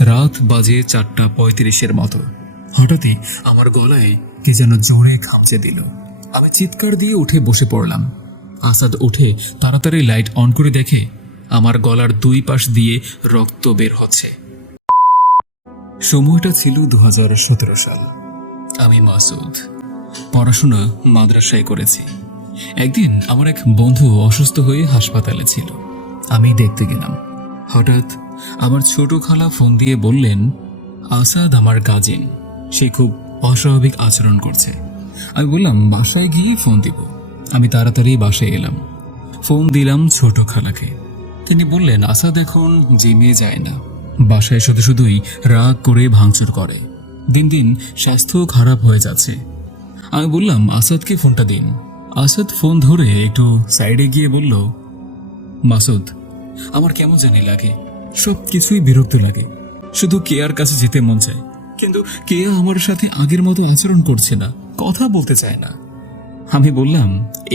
রাত বাজে 4:35 মতো। হঠাৎই আমার গলায় কে যেন জোরে খামচে দিল। আমি চিৎকার দিয়ে উঠে বসে পড়লাম। আসাদ উঠে তাড়াতাড়ি লাইট অন করে দেখে আমার গলার দুই পাশ দিয়ে রক্ত বের হচ্ছে। সময়টা ছিল 2017 সাল। আমি মাসুদ। পড়াশোনা মাদ্রাসায় করেছি। একদিন আমার এক বন্ধু অসুস্থ হয়ে হাসপাতালে ছিল। আমি দেখতে গেলাম। হঠাৎ আমার ছোট খালা ফোন দিয়ে বললেন, আসাদ আমার কাজিন, সে খুব অস্বাভাবিক আচরণ করছে। আমি বললাম বাসায় গিয়ে ফোন দিব। আমি তাড়াতাড়ি বাসায় এলাম। ফোন দিলাম ছোট খালাকে। তিনি বললেন, আসাদ এখন জিমে যায় না, বাসায় শুধু শুধুই রাগ করে ভাঙচুর করে, দিন দিন স্বাস্থ্য খারাপ হয়ে যাচ্ছে। আমি বললাম আসাদকে ফোনটা দিন। আসাদ ফোন ধরে একটু সাইডে গিয়ে বলল, মাসুদ, আমার কেমন জানি লাগে, সব কিছুই বিরক্ত লাগে, শুধু কেয়ার কাছে যেতে মন চায়, কিন্তু কেয়া আমার সাথে আগের মতো আচরণ করছে না, কথা বলতে চায় না। আমি বললাম,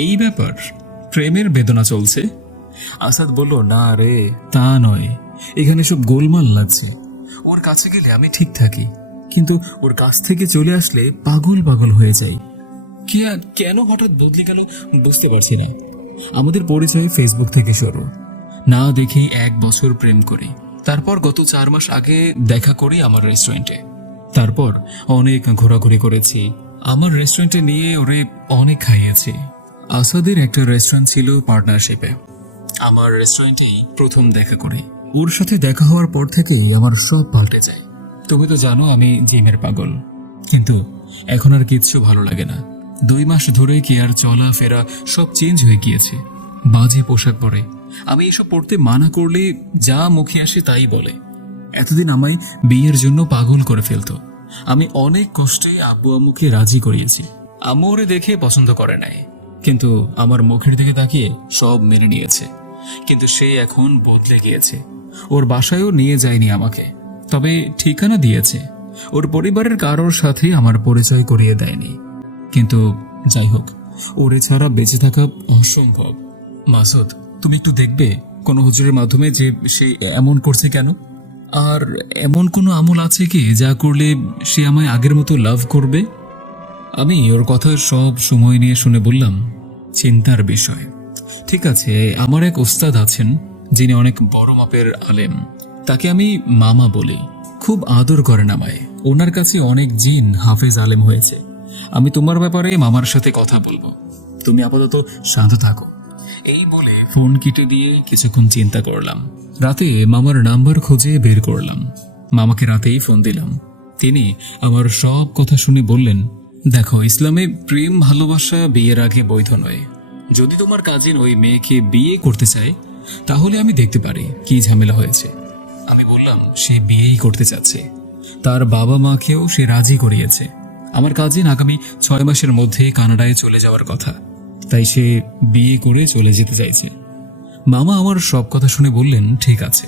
এই ব্যাপার, প্রেমের বেদনা চলছে? আসাদ বলল, না রে, তা নয়, এখানে সব গোলমাল লাগছে। ওর কাছে গেলে আমি ঠিক থাকি, কিন্তু ওর কাছ থেকে চলে আসলে পাগল পাগল হয়ে যাই। কেয়া কেন হঠাৎ বদলে গেল বুঝতে পারছি না। আমাদের পরিচয় ফেসবুক থেকে শুরু, না দেখেই 1 বছর প্রেম করি। তারপর গত 4 মাস আগে দেখা করি আমার রেস্টুরেন্টে। তারপর অনেক ঘোরাঘুরি করেছি। আমার রেস্টুরেন্টে নিয়ে ওরে অনেক খাইয়েছি। আসাদের একটা রেস্টুরেন্ট ছিল পার্টনারশিপে। আমার রেস্টুরেন্টেই প্রথম দেখা করি। ওর সাথে দেখা হওয়ার পর থেকেই আমার সব পাল্টে যায়। তুমি তো জানো আমি জিমের পাগল, কিন্তু এখন আর কিচ্ছু ভালো লাগে না। 2 মাস ধরে কি আর চলা ফেরা সব চেঞ্জ হয়ে গিয়েছে। বাজে পোশাক পরে, আমি এসব পড়তে মানা করলে যা মুখে আসে তাই বলে। এতদিন আমায় বিয়ের জন্য পাগল করে ফেলতো। আমি অনেক কষ্টে আব্বু আম্মুকে রাজি করিয়েছি। আম্মু ওরে দেখে পছন্দ করে নাই, কিন্তু আমার মুখের দিকে তাকিয়ে সব মেনে নিয়েছে। কিন্তু সে এখন বদলে গিয়েছে। ওর বাসায়ও নিয়ে যায়নি আমাকে, তবে ঠিকানা দিয়েছে। ওর পরিবারের কারোর সাথে আমার পরিচয় করিয়ে দেয়নি। কিন্তু যাই হোক, ওরে ছাড়া বেঁচে থাকা অসম্ভব। মাসুদ, তুমি একটু দেখবে কোনো হুজুরের মাধ্যমে যে সে এমন করছে কেন, আর এমন কোনো আমল আছে কি যা করলে সে আমায় আগের মতো লাভ করবে? আমি ওর কথা সব সময় নিয়ে শুনে বললাম, চিন্তার বিষয়। ঠিক আছে, আমার এক ওস্তাদ আছেন যিনি অনেক বড় মাপের আলেম। তাকে আমি মামা বলি। খুব আদর করেন আমায়। ওনার কাছে অনেক জিন হাফেজ আলেম হয়েছে। আমি তোমার ব্যাপারে মামার সাথে কথা বলবো, তুমি আপাতত শান্ত থাকো। এই বলে ফোন কেটে দিয়ে কিছুক্ষণ চিন্তা করলাম। রাতে মামার নাম্বার খুঁজে বের করলাম। মামাকে রাতেই ফোন দিলাম। তিনি আমার সব কথা শুনে বললেন, দেখো, ইসলামে প্রেম ভালোবাসা বিয়ের আগে বৈধ নয়। যদি তোমার কাজিন ওই মেয়েকে বিয়ে করতে চায় তাহলে আমি দেখতে পারি কি ঝামেলা হয়েছে। আমি বললাম সে বিয়েই করতে চাচ্ছে, তার বাবা মাকেও সে রাজি করিয়েছে। আমার কাজিন আগামী 6 মাসের মধ্যে কানাডায় চলে যাওয়ার কথা, তাই সে বিয়ে করে চলে যেতে চাইছে। মামা আমার সব কথা শুনে বললেন, ঠিক আছে,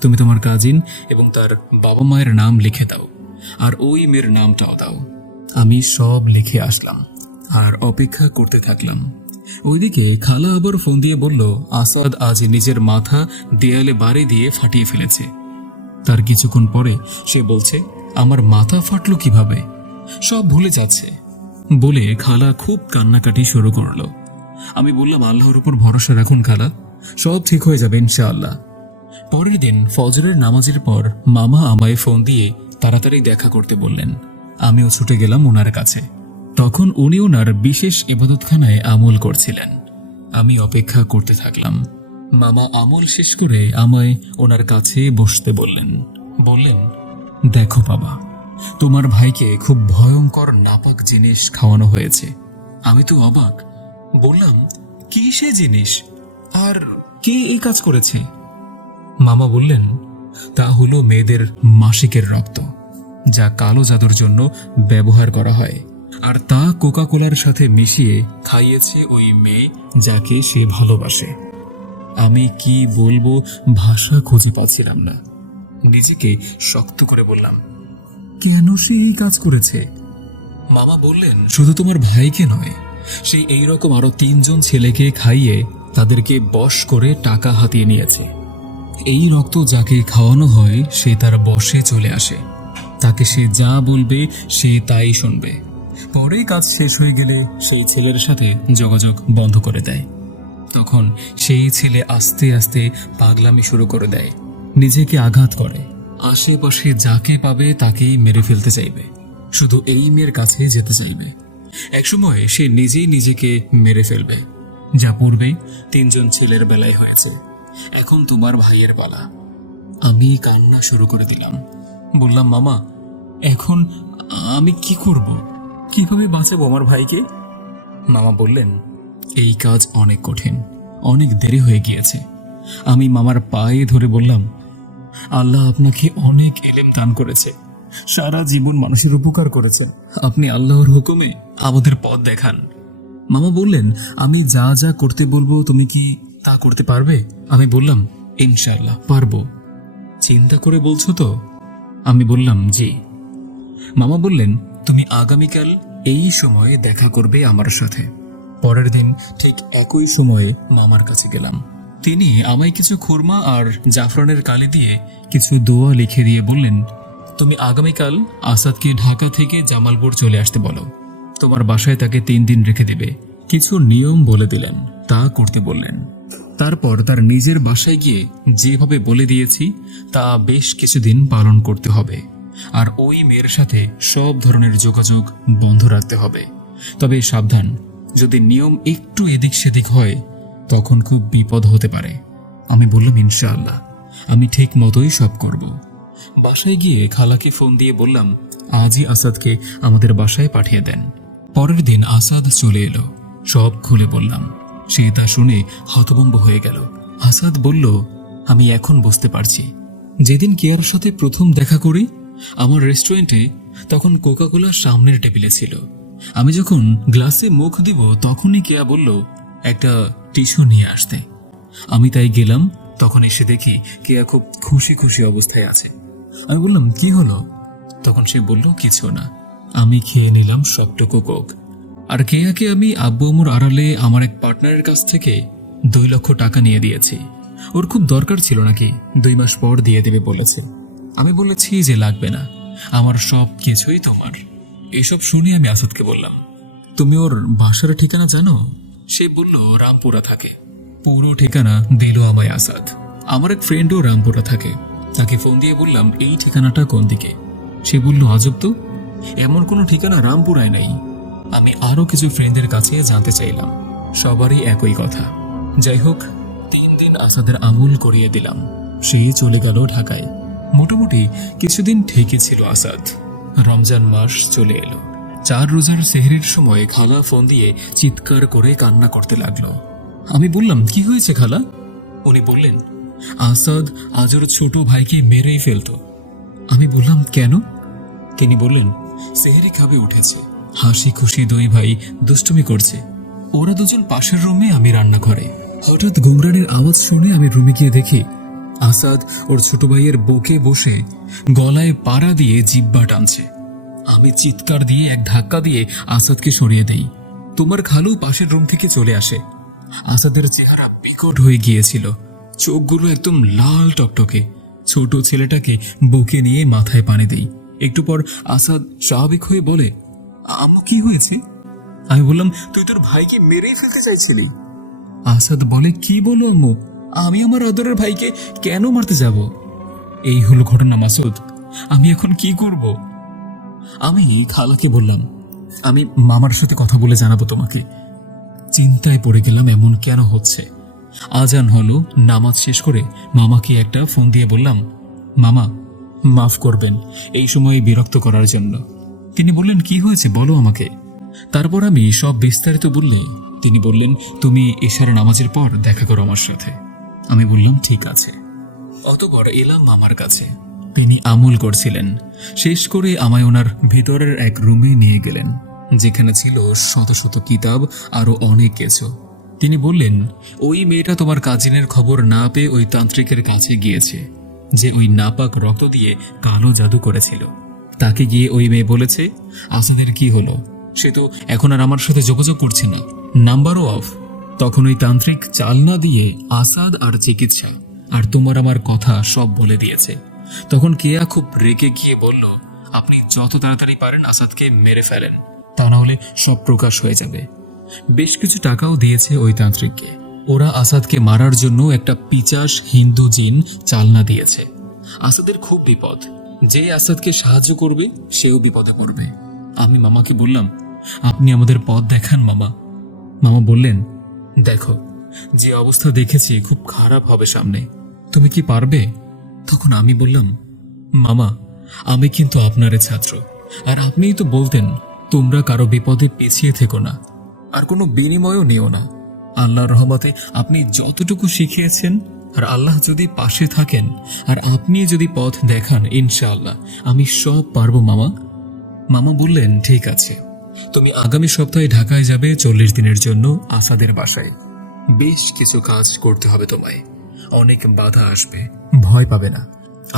তুমি তোমার কাজিন এবং তার বাবা মায়ের নাম লিখে দাও, আর ওই মেয়ের নামটাও দাও। আমি সব লিখে আসলাম আর অপেক্ষা করতে থাকলাম। ওইদিকে খালা আবার ফোন দিয়ে বলল, আসাদ আজ নিজের মাথা দেয়ালে বাড়ি দিয়ে ফাটিয়ে ফেলেছে। তার কিছুক্ষণ পরে সে বলছে, আমার মাথা ফাটলো কিভাবে, সব ভুলে যাচ্ছে বলে খালা খুব কান্নাকাটি শুরু করলো। আমি বললাম, আল্লাহর উপর ভরসা রাখুন খালা, সব ঠিক হয়ে যাবে ইনশাআল্লাহ। পরের দিন ফজরের নামাজের পর মামা আমায় ফোন দিয়ে তাড়াতাড়ি দেখা করতে বললেন। আমিও ছুটে গেলাম ওনার কাছে। তখন উনি ওনার বিশেষ ইবাদতখানায় আমল করছিলেন। আমি অপেক্ষা করতে থাকলাম। মামা আমল শেষ করে আমায় ওনার কাছে বসতে বললেন। দেখো বাবা, তোমার ভাইকে খুব ভয়ঙ্কর নাপাক জিনিস খাওয়ানো হয়েছে। আমি তো অবাক। বললাম, কি সে জিনিস, আর কে এই কাজ করেছে? মামা বললেন, তা হলো মেয়েদের মাসিকের রক্ত, যা কালো জাদুর জন্য ব্যবহার করা হয়, আর তা কোকা কোলার সাথে মিশিয়ে খাইয়েছে ওই মেয়ে যাকে সে ভালোবাসে। আমি কি বলবো, ভাষা খুঁজে পাচ্ছিলাম না। নিজেকে শক্ত করে বললাম, কেন সে এই কাজ করেছে? মামা বললেন, শুধু তোমার ভাইকে নয়, সে এইরকম আরো 3 জন ছেলেকে খাইয়ে তাদেরকে বশ করে টাকা হাতিয়ে নিয়েছে। এই রক্ত যাকে খাওয়ানো হয় সে তার বশে চলে আসে। তাকে সে যা বলবে সে তাই শুনবে। পরে কাজ শেষ হয়ে গেলে সেই ছেলের সাথে যোগাযোগ বন্ধ করে দেয়। তখন সেই ছেলে আস্তে আস্তে পাগলামি শুরু করে দেয়, নিজেকে আঘাত করে, আশেপাশে যাকে পাবে তাকেই মেরে ফেলতে চাইবে, শুধু এই মেয়ের কাছে যেতে চাইবে। একসময় সে নিজেই নিজেকে মেরে ফেলবে। যা পূর্বে 3 জন ছেলের বেলায় হয়েছে, এখন তোমার ভাইয়ের পালা। আমি কান্না শুরু করে দিলাম। বললাম, মামা এখন আমি কি করব, কিভাবে বাঁচাবো আমার ভাইকে? মামা বললেন, এই কাজ অনেক কঠিন, অনেক দেরি হয়ে গিয়েছে। আমি মামার পায়ে ধরে বললাম, আল্লাহ আপনাকে অনেক ইলম দান করেছে, সারা জীবন মানুষের উপকার করেছেন, আপনি আল্লাহর হুকুমে আমাদের পথ দেখান। মামা বললেন, আমি যা যা করতে বলবো তুমি কি তা করতে পারবে? আমি বললাম, ইনশাআল্লাহ পারবো। চিন্তা করে বলছো তো? আমি বললাম, জি। মামা বললেন, তুমি আগামীকাল এই সময়ে দেখা করবে আমার সাথে। পরের দিন ঠিক একই সময়ে মামার কাছে গেলাম। তিনি আমায় কিছু খুরমা আর জাফরানের কালি দিয়ে কিছু দোয়া লিখে দিয়ে বললেন, তুমি আগামীকাল আসাদকে ঢাকা থেকে জামালপুর চলে আসতে বলো। তোমার বাসায় তাকে 3 দিন রেখে দেবে। কিছু নিয়ম বলে দিলেন, তা করতে বললেন। তারপর তার নিজের বাসায় গিয়ে যেভাবে বলে দিয়েছি তা বেশ কিছুদিন পালন করতে হবে। আর ওই মেয়ের সাথে সব ধরনের যোগাযোগ বন্ধ রাখতে হবে। তবে সাবধান, যদি নিয়ম একটু এদিক সেদিক হয় তখন খুব বিপদ হতে পারে। আমি বললাম, ইনশাআল্লাহ আমি ঠিক মতোই সব করব। বাসায় গিয়ে খালাকে ফোন দিয়ে বললাম, আজই আসাদকে আমাদের বাসায় পাঠিয়ে দেন। পরের দিন আসাদ চলে এলো। সব খুলে বললাম। সে তা শুনে হতভম্ব হয়ে গেল। আসাদ বলল, আমি এখন বুঝতে পারছি, যেদিন কেয়ার সাথে প্রথম দেখা করি আমার রেস্টুরেন্টে, তখন কোকাকোলা সামনের টেবিলে ছিল। আমি যখন গ্লাসে মুখ দিব তখনই কেয়া বলল একটা টিস্যু নিয়ে আসতে। আমি তাই গেলাম। তখন এসে দেখি কেয়া খুব খুশি খুশি অবস্থায় আছে। আমি বললাম, কি হলো? তখন সে বলল, কিছু না। আমি খেয়ে নিলাম সবটুকু কোক। আর কেয়াকে আমি আব্বু আম্মুর আড়ালে আমার এক পার্টনারের কাছ থেকে 2 লক্ষ টাকা নিয়ে দিয়েছি। ওর খুব দরকার ছিল নাকি, 2 মাস পর দিয়ে দেবে বলেছে। আমি বলেছি যে লাগবে না, আমার সব কিছুই তোমার। এসব শুনে আমি আসাদকে বললাম, তুমি ওর বাসার ঠিকানা জানো? সে বলল, রামপুরা থাকে। পুরো ঠিকানা দিল আমায় আসাদ। আমার এক ফ্রেন্ডও রামপুরা থাকে। তাকে ফোন দিয়ে বললাম, এই ঠিকানাটা কোন দিকে? সে বলল, আজব তো, এমন কোনো ঠিকানা রামপুরায় নেই। আমি আরো কিছু ফ্রেন্ডদের কাছে জানতে চাইলাম, সবারই একই কথা। যাই হোক, 3 দিন আসাদের আমল করিয়ে দিলাম। সে চলে গেল ঢাকায়। মোটামুটি কিছুদিন ঠিকই ছিল আসাদ। রমজান মাস চলে এলো। 4 রোজার সেহরির সময় খালা ফোন দিয়ে চিৎকার করে কান্না করতে লাগলো। আমি বললাম, কি হয়েছে খালা? উনি বললেন, আসাদ আজ ওর ছোট ভাইকে মেরেই ফেলতো। আমি বললাম, কেন? তিনি বললেন, সেহরি খাবে উঠেছে, হাসি খুশি 2 ভাই দুষ্টুমি করছে। ওরা 2 জন পাশের রুমে, আমি রান্নাঘরে। হঠাৎ গুমরানির আওয়াজ শুনে আমি রুমে গিয়ে দেখি আসাদ ওর ছোট ভাইয়ের বুকে বসে গলায় পাড়া দিয়ে জিহ্বা টানছে। আমি চিৎকার দিয়ে এক ধাক্কা দিয়ে আসাদকে সরিয়ে দেই। তোমার খালু পাশের রুম থেকে চলে আসে। আসাদের চেহারা বিকট হয়ে গিয়েছিল, চোখগুলো একদম লাল টকটকে। ছোট ছেলেটাকে বুকে নিয়ে মাথায় পানি দেই। একটু পর আসাদ স্বাভাবিক হয়ে বলে, আম্মু কি হয়েছে? আমি বললাম, তুই তোর ভাইকে মেরেই ফেলতে চাইছিলি। আসাদ বলে, কি বলো আম্মু, আমি আমার আদরের ভাইকে কেন মারতে যাব? এই হলো ঘটনা মাসুদ, আমি এখন কি করব? আমি খালাকে বললাম, আমি মামার সাথে কথা বলে জানাবো তোমাকে। চিন্তায় পড়ে গেলাম, এমন কেন হচ্ছে। আজান হলো, নামাজ শেষ করে মামাকে একটা ফোন দিয়ে বললাম, মামা মাফ করবেন এই সময় বিরক্ত করার জন্য। তিনি বললেন, কি হয়েছে বলো আমাকে। তারপর আমি সব বিস্তারিত বললে তিনি বললেন, তুমি এশার নামাজের পর দেখা করো আমার সাথে। আমি বললাম, ঠিক আছে। অতঃপর এলাম মামার কাছে। তিনি আমল করছিলেন। শেষ করে আমায় ওনার ভিতরের এক রুমে নিয়ে গেলেন, যেখানে ছিল শত শত কিতাব, আরো অনেক কিছু। তিনি বললেন, ওই মেয়েটা তোমার কাজিনের খবর না পেয়ে ওই তান্ত্রিকের কাছে গিয়েছে, যে ওই নাপাক রক্ত দিয়ে কালো জাদু করেছিল। তাকে গিয়ে ওই মেয়ে বলেছে, আসাদের কি হলো? সে তো এখন আর আমার সাথে যোগাযোগ করছে না, নাম্বারও অফ। তখন ওই তান্ত্রিক চাল না দিয়ে আসাদ আর চিকিৎসা আর তোমার আমার কথা সব বলে দিয়েছে। তখন কেয়া খুব রেগে গিয়ে বলল, আপনি যত তাড়াতাড়ি পারেন আসাদকে মেরে ফেলেন, তা না হলে সব প্রকাশ হয়ে যাবে। বেশ কিছু টাকাও দিয়েছে ওই তান্ত্রিককে। ওরা আসাদকে মারার জন্য একটা পিচাস হিন্দু জিন চালনা দিয়েছে। আসাদের খুব বিপদ, যে আসাদকে সাহায্য করবে সেও বিপদে পড়বে। আমি মামাকে বললাম, আপনি আমাদের পথ দেখান মামা। মামা বললেন, দেখো, যে অবস্থা দেখেছি খুব খারাপ হবে সামনে, তুমি কি পারবে? তখন আমি বললাম, মামা, আমি কিন্তু আপনারই ছাত্র, আর আপনিই তো বলতেন তোমরা কারো বিপদে পিছিয়ে থেকো না, আর কোনো বিনিময়ও নিও না। আল্লাহর রহমতে আপনি যতটুকু শিখিয়েছেন, আর আল্লাহ যদি পাশে থাকেন আর আপনি যদি পথ দেখান, ইনশাআল্লাহ আমি সব পারবো মামা। মামা বললেন, ঠিক আছে, তুমি আগামী সপ্তাহে ঢাকায় যাবে 40 দিনের জন্য আসাদের বাসায়। বেশ কিছু কাজ করতে হবে তোমায়, অনেক বাধা আসবে, ভয় পাবে না।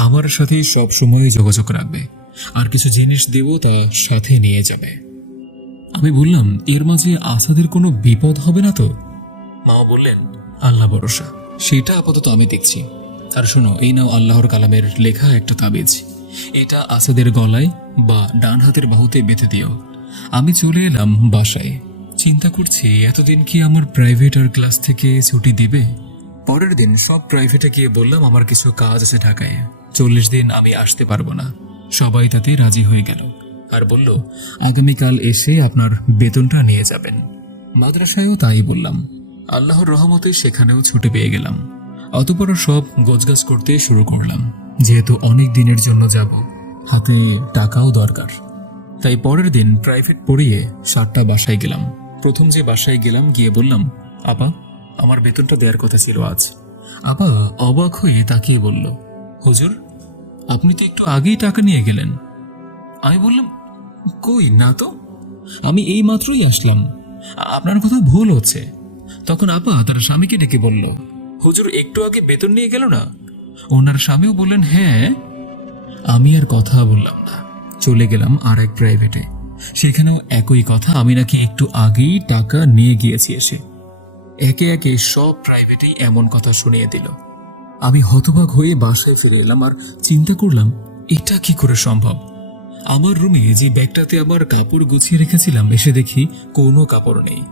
আমার সাথে সব সময় যোগাযোগ রাখবে, আর কিছু জিনিস দেব, তা সাথে নিয়ে যাবে। আমি বললাম, এর মাঝে আসাদের কোনো বিপদ হবে না তো? মামা বললেন, আল্লাহ ভরসা, সেটা আপাতত আমি দেখছি। আর শোনো, এই নাও আল্লাহর কালামের লেখা একটা তাবিজ, এটা আসাদের গলায় বা ডান হাতের বাহুতে বেঁধে দিও। আমি চলে এলাম বাসায়, চিন্তা করছি এতদিন কি আমার প্রাইভেট আর ক্লাস থেকে ছুটি দিবে। পরের দিন সব প্রাইভেটে গিয়ে বললাম আমার কিছু কাজ আছে ঢাকায়, 40 দিন আমি আসতে পারবো না। সবাই তাতে রাজি হয়ে গেল আর বলল, আগামীকাল এসে আপনার বেতনটা নিয়ে যাবেন। মাদ্রাসায়ও তাই বললাম। আল্লাহর রহমতে সেখানেও ছুটি পেয়ে গেলাম। অতঃপর সব গোছগাছ করতে শুরু করলাম, যেহেতু অনেক দিনের জন্য যাব, হাতে টাকাও দরকার। তাই পরের দিন প্রাইভেট পড়িয়ে 7টা বাসায় গেলাম। প্রথম যে বাসায় গেলাম, গিয়ে বললাম, আপা, আমার বেতনটা দেওয়ার কথা ছিল আজ। আপা অবাক হয়ে তাকিয়ে বলল, হুজুর, আপনি তো একটু আগেই টাকা নিয়ে গেলেন। আমি বললাম, কই না তো, আমি এই মাত্রই আসলাম, আপনার কথা ভুল হচ্ছে। তখন আপা তার স্বামীকে ডেকে বলল, হুজুর একটু আগে বেতন নিয়ে গেল না? ওনার স্বামীও বললেন, হ্যাঁ। আমি আর কথা বললাম না, চলে গেলাম আর এক প্রাইভেটে। সেখানেও একই কথা, আমি নাকি একটু আগেই টাকা নিয়ে গিয়েছি এসে। একে একে সব প্রাইভেটেই এমন কথা শুনিয়ে দিল। আমি হতবাক হয়ে বাসায় ফিরে এলাম আর চিন্তা করলাম, এটা কি করে সম্ভব। আমার রুমে যে ব্যাগটাতে আমার কাপড় গুছিয়ে রেখেছিলাম, এসে দেখি কোনো কাপড় নেই।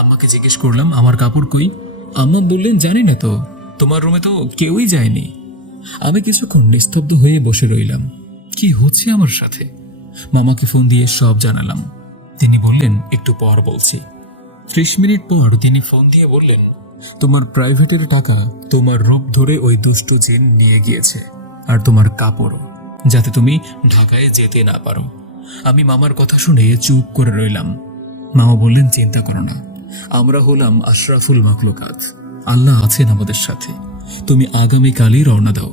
আম্মাকে জিজ্ঞেস করলাম, আমার কাপড় কই? আম্মা বললেন, জানি না তো, তোমার রুমে তো কেউই যায়নি। আমি কিছুক্ষণ নিস্তব্ধ হয়ে বসে রইলাম, কি হচ্ছে আমার সাথে। মামাকে ফোন দিয়ে সব জানালাম। তিনি বললেন, একটু পর বলছি। 30 মিনিট পর তিনি ফোন দিয়ে বললেন, তোমার প্রাইভেটের টাকা তোমার রূপ ধরে ওই দুষ্টু জিন নিয়ে গিয়েছে, আর তোমার কাপড়ও, যাতে তুমি ঢাকায় যেতে না পারো। আমি মামার কথা শুনে চুপ করে রইলাম। মামা বললেন, চিন্তা করো না, আমরা হলাম আশরাফুল মাখলুকাত, আল্লাহ আছেন আমাদের সাথে, তুমি আগামীকালই রওনা দাও।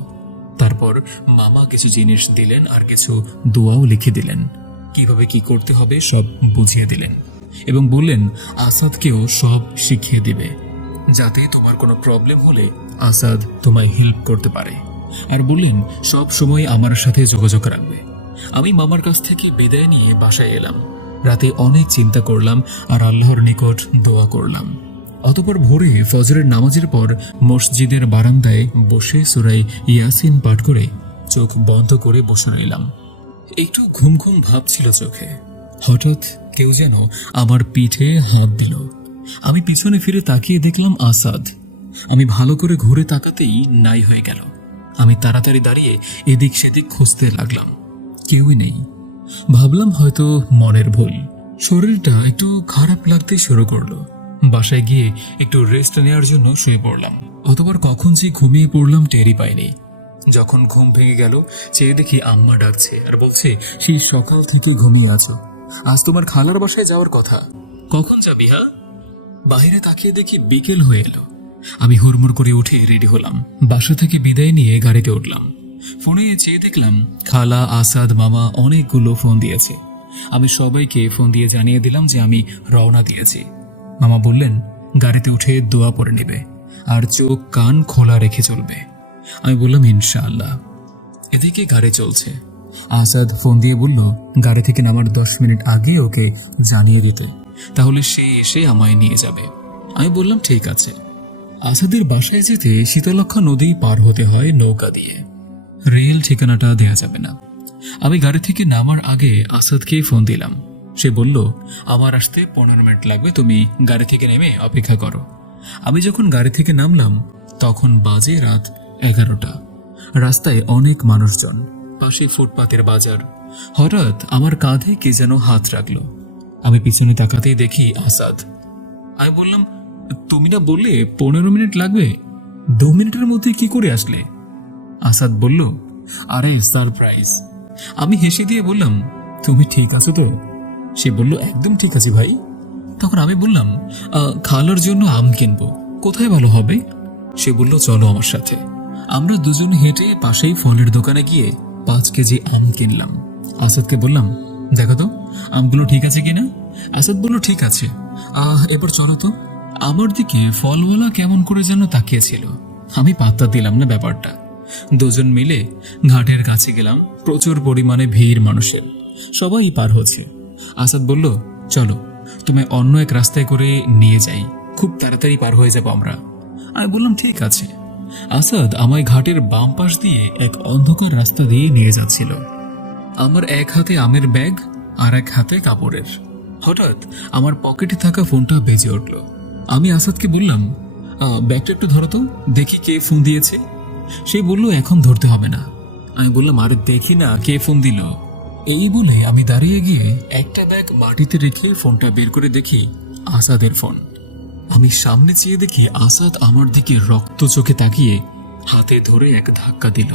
তারপর মামা কিছু জিনিস দিলেন আর কিছু দোয়াও লিখে দিলেন, কিভাবে কি করতে হবে সব বুঝিয়ে দিলেন, এবং বললেন আসাদকেও সব শিখিয়ে দিবে, যাতে তোমার কোনো প্রবলেম হলে আসাদ তোমায় হেল্প করতে পারে। আর বললেন সব সময় আমার সাথে যোগাযোগ রাখবে। আমি মামার কাছ থেকে বিদায় নিয়ে বাসায় এলাম। রাতে অনেক চিন্তা করলাম আর আল্লাহর নিকট দোয়া করলাম। অতঃপর ভোরে ফজরের নামাজের পর মসজিদের বারান্দায় বসে সূরা ইয়াসিন পাঠ করে চোখ বন্ধ করে বসে রইলাম। একটু ঘুম ঘুম ভাব ছিল চোখে। হঠাৎ কেউ যেন আমার পিঠে হাত দিল। আমি পিছনে ফিরে তাকিয়ে দেখলাম আসাদ। আমি ভালো করে ঘুরে তাকাতেই নাই হয়ে গেল। আমি তাড়াতাড়ি দাঁড়িয়ে এদিক সেদিক খুঁজতে লাগলাম, কেউই নেই। ভাবলাম হয়তো মনের ভুল। শরীরটা একটু খারাপ লাগতে শুরু করলো। বাসায় গিয়ে একটু রেস্ট নেওয়ার জন্য শুয়ে পড়লাম। অতবার কখন যে ঘুমিয়ে পড়লাম টেরই পাইনি। যখন ঘুম ভেঙে গেল, চেয়ে দেখি আম্মা ডাকছে আর বলছে, সেই সকাল থেকে ঘুমিয়ে আছো, আজ তোমার খালার বাসায় যাওয়ার কথা, কখন যাবি? হ্যাঁ। বাইরে তাকিয়ে দেখি বিকেল হয়ে এলো। আমি হুড়মুড় করে উঠে রেডি হলাম। বাসা থেকে বিদায় নিয়ে গাড়িতে উঠলাম। ফোনে চেয়ে দেখলাম খালা, আসাদ, মামা অনেকগুলো ফোন দিয়েছে। আমি সবাইকে ফোন দিয়ে জানিয়ে দিলাম যে আমি রওনা দিয়েছি। মামা বললেন, গাড়িতে উঠে দোয়া পড়ে নেবে আর চোখ কান খোলা রেখে চলবে। আমি বললাম, ইনশাআল্লাহ। এদিকে গাড়ি চলছে। আসাদ ফোন দিয়ে বলল, গাড়ি থেকে নামার 10 মিনিট আগে ওকে জানিয়ে দিতে, তাহলে সে এসে আমায় নিয়ে যাবে। আমি বললাম, ঠিক আছে। আসাদের বাসায় যেতে শীতলক্ষা নদী পার হতে হয় নৌকা দিয়ে। রিয়েল ঠিকানাটা দেয়া যাবে না। আমি গাড়ি থেকে নামার আগে আসাদকে ফোন দিলাম। সে বলল, আমার আসতে 15 মিনিট লাগবে, তুমি গাড়ি থেকে নেমে অপেক্ষা করো। আমি যখন গাড়ি থেকে নামলাম তখন বাজে রাত 11টা। রাস্তায় অনেক মানুষজন, পাশে ফুটপাতের বাজার। হঠাৎ আমার কাঁধে কে যেন হাত রাখলো। আমি পিছনে তাকাতেই দেখি আসাদ। আমি বললাম, তুমি না বললে 15 মিনিট লাগবে, 2 মিনিটের মধ্যে কি করে আসলে? আসাদ বলল, আরে সারপ্রাইজ। আমি হেসে দিয়ে বললাম, তুমি ঠিক আছো তো? সে বলল, একদম ঠিক আছে ভাই। তখন আমি বললাম, খালার জন্য আম কিনবো, কোথায় ভালো হবে? সে বলল, চলো আমার সাথে। আমরা দুজন হেঁটে পাশেই ফলের দোকানে গিয়ে 5 কেজি আম কিনলাম। আসাদকে বললাম, দেখো তো আমগুলো ঠিক আছে কিনা। আসাদ বলল, ঠিক আছে, এবার চলো তো। আমার দিকে ফলওয়ালা কেমন করে যেন তাকিয়েছিল। আমি পাত্তা দিলাম না ব্যাপারটা। দুজন মিলে ঘাটের কাছে গেলাম। প্রচুর পরিমাণে ভিড় মানুষের, সবাই পার হচ্ছে। আসাদ বলল, চলো তোমায় অন্য এক রাস্তায় করে নিয়ে যাই, খুব তাড়াতাড়ি পার হয়ে যাব আমরা। আমি বললাম, ঠিক আছে। আসাদ আমায় ঘাটের বাম পাশ দিয়ে এক অন্ধকার রাস্তা দিয়ে নিয়ে যাচ্ছিল। আমার এক হাতে আমের ব্যাগ আর এক হাতে কাপড়ের। হঠাৎ আমার পকেটে থাকা ফোনটা বেজে উঠল। আমি আসাদকে বললাম, ব্যাগটা একটু ধরো তো, দেখি কে ফোন দিয়েছে। সে বলল, এখন ধরতে হবে না। আমি বললাম, আরে দেখি না কে ফোন দিল। এই বলে আমি দাঁড়িয়ে গিয়ে একটা ব্যাগ মাটিতে রেখে ফোনটা বের করে দেখি আসাদের ফোন। আমি সামনে চেয়ে দেখি আসাদ আমার দিকে রক্ত চোখে তাকিয়ে হাতে ধরে এক ধাক্কা দিল।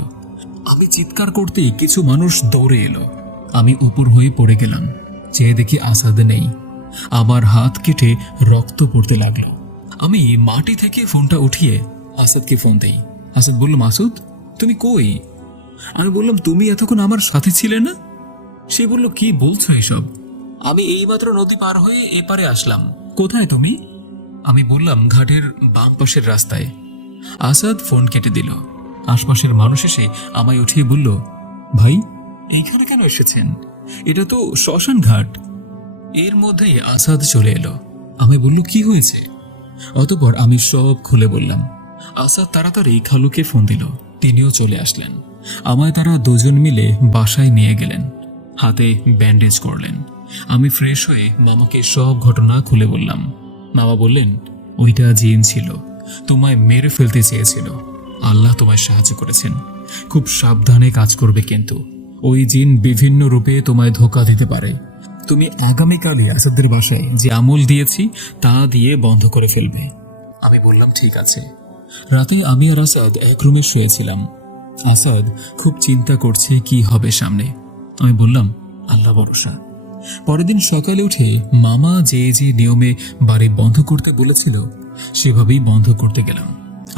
আমি চিৎকার করতেই কিছু মানুষ দৌড়ে এলো। আমি উপর হয়ে পড়ে গেলাম। চেয়ে দেখি আসাদ নেই। আমার হাত কেটে রক্ত পড়তে লাগলো। আমি মাটি থেকে ফোনটা উঠিয়ে আসাদকে ফোন দেই। আসাদ বলল, মাসুদ তুমি কই? আমি বললাম, তুমি এতক্ষণ আমার সাথে ছিলে না? সে বলল, কি বলছো এসব? আমি এইমাত্র নদী পার হয়ে এপারে আসলাম। কোথায় তুমি? আমি বললাম, ঘাটের বাম পাশের রাস্তায়। আসাদ ফোন কেটে দিল। আশপাশের মানুষ এসে আমায় উঠিয়ে বলল, ভাই এইখানে কেন এসেছেন? এটা তো শ্মশান ঘাট। এর মধ্যেই আসাদ চলে এলো। আমি বলল, কি হয়েছে? অতঃপর আমি সব খুলে বললাম। আসাদ তাড়াতাড়ি খালুকে ফোন দিল। তিনিও চলে আসলেন। আমায় তারা দুজন মিলে বাসায় নিয়ে গেলেন, হাতে ব্যান্ডেজ করলেন। আমি ফ্রেশ হয়ে মামাকে সব ঘটনা খুলে বললাম। মামা বললেন, ওইটা জিন ছিল, তোমায় মেরে ফেলতে চেয়েছিল। আল্লাহ তোমায় সাহায্য করেছেন। খুব সাবধানে কাজ করবে, কিন্তু ওই জিন বিভিন্ন রূপে তোমায় ধোঁকা দিতে পারে। তুমি আগামীকালই আসাদের বাসায় যে আমল দিয়েছি তা দিয়ে বন্ধ করে ফেলবে। আমি বললাম, ঠিক আছে। রাতে আমি আর আসাদ এক রুমে শুয়েছিলাম। আসাদ খুব চিন্তা করছে কি হবে সামনে। আমি বললাম, আল্লাহ ভরসা। পরের দিন সকালে উঠে মামা যে যে নিয়মে বাড়ি বন্ধ করতে বলেছিল সেভাবেই বন্ধ করতে গেলাম।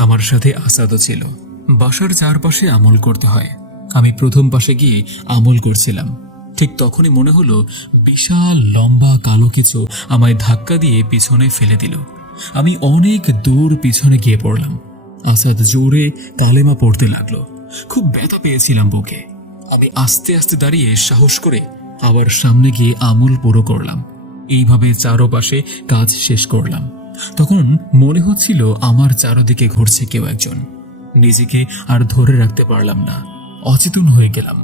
আমার সাথে আসাদও ছিল। বাসার চারপাশে আমল করতে হয়। আমি প্রথম পাশে গিয়ে আমল করছিলাম। ঠিক তখনই মনে হলো বিশাল লম্বা কালো কিছু আমায় ধাক্কা দিয়ে পিছনে ফেলে দিল। আমি অনেক দূর পিছনে গিয়ে পড়লাম। আসাদ জোরে কালেমা পড়তে লাগলো। খুব ব্যথা পেয়েছিলাম বুকে। আমি আস্তে আস্তে দাঁড়িয়ে সাহস করে আবার সামনে গিয়ে আমল পুরো করলাম। এইভাবে চারপাশে কাজ শেষ করলাম। তখন মনে হচ্ছিল আমার চারদিকে ঘুরছে কেউ একজন। নিজেকে আর ধরে রাখতে পারলাম না, অচেতন হয়ে গেলাম।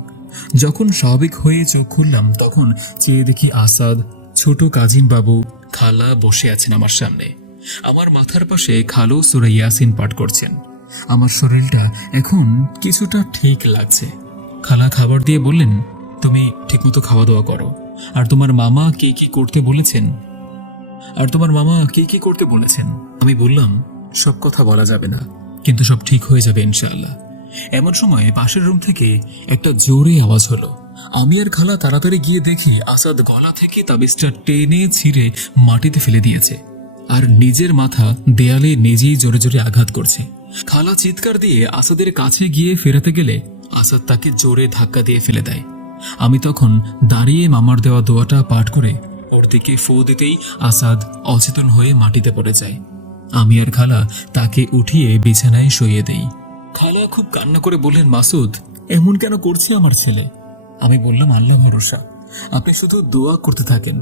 যখন স্বাভাবিক হয়ে চোখ খুললাম তখন চেয়ে দেখি আসাদ, ছোট কাজিন বাবু, খালা বসে আছেন আমার সামনে। আমার মাথার পাশে খালু সূরা ইয়াসিন পাঠ করছেন। আমার শরীরটা এখন কিছুটা ঠিক লাগছে। খালা খাবার দিয়ে বললেন, তুমি ঠিকমতো খাওয়া দাওয়া করো। আর তোমার মামা কি কি করতে বলেছেন? আমি বললাম, সব কথা বলা যাবে না, কিন্তু সব ঠিক হয়ে যাবে ইনশাআল্লাহ। এমন সময় পাশের রুম থেকে একটা জোরে আওয়াজ হলো। আমি আর খালা তাড়াতাড়ি গিয়ে দেখি আসাদ গলা থেকে তাবিজটা টেনে ছিঁড়ে মাটিতে ফেলে দিয়েছে আর নিজের মাথা দেয়ালে নিজেই জোরে জোরে আঘাত করছে। খালা চিৎকার দিয়ে আসাদের কাছে গিয়ে ফেরাতে গেলে আসাদ তাকে জোরে ধাক্কা দিয়ে ফেলে দেয়। আমি তখন দাঁড়িয়ে মামার দেওয়া দোয়াটা পাঠ করে ওর দিকে ফু দিতেই আসাদ অচেতন হয়ে মাটিতে পড়ে যায়। আমি আর খালা তাকে উঠিয়ে বিছানায় শুইয়ে দেই। খালা খুব কান্না করে বললেন, মাসুদ এমন কেন করছে আমার ছেলে? আমি বললাম, আল্লাহ ভরসা, আপনি শুধু দোয়া করতে থাকেন।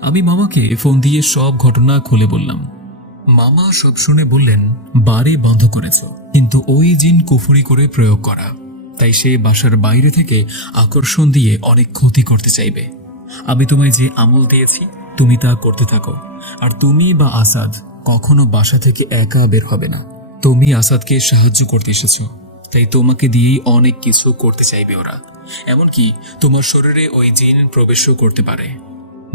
আমি মামাকে ফোন দিয়ে সব ঘটনা খুলে বললাম। মামা সব শুনে বললেন, বাড়ি বন্ধ করেছ, কিন্তু ওই জিন কুফরি করে প্রয়োগ করা, তাই সে বাসার বাইরে থেকে আকর্ষণ দিয়ে অনেক ক্ষতি করতে চাইবে। আমি তোমায় যে আমল দিয়েছি তুমি তা করতে থাকো, আর তুমি বা আসাদ কখনো বাসা থেকে একা বের হবে না। তুমি আসাদকে সাহায্য করতে এসেছো, তাই তোমাকে দিয়েই অনেক কিছু করতে চাইবে ওরা। এমনকি তোমার শরীরে ওই জিন প্রবেশও করতে পারে,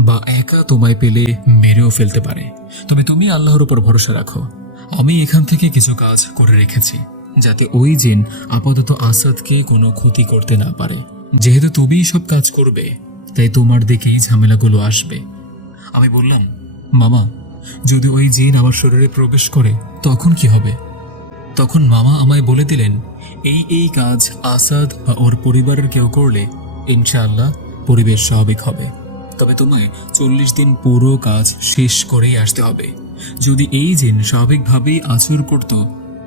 বা একা তোমায় পেলে মেরেও ফেলতে পারে। তবে তুমি আল্লাহর উপর ভরসা রাখো। আমি এখান থেকে কিছু কাজ করে রেখেছি, যাতে ওই জিন আপাতত আসাদকে কোনো ক্ষতি করতে না পারে। যেহেতু তুমিই সব কাজ করবে, তাই তোমার দিকেই ঝামেলাগুলো আসবে। আমি বললাম, মামা, যদি ওই জিন আমার শরীরে প্রবেশ করে তখন কি হবে? তখন মামা আমায় বলে দিলেন, এই কাজ আসাদ বা ওর পরিবারের কেউ করলে ইনশাআল্লাহ পরিবেশ স্বাভাবিক হবে। তবে তোমায় 40 দিন পুরো কাজ শেষ করেই আসতে হবে। যদি এই জিন স্বাভাবিকভাবেই আচরণ করত,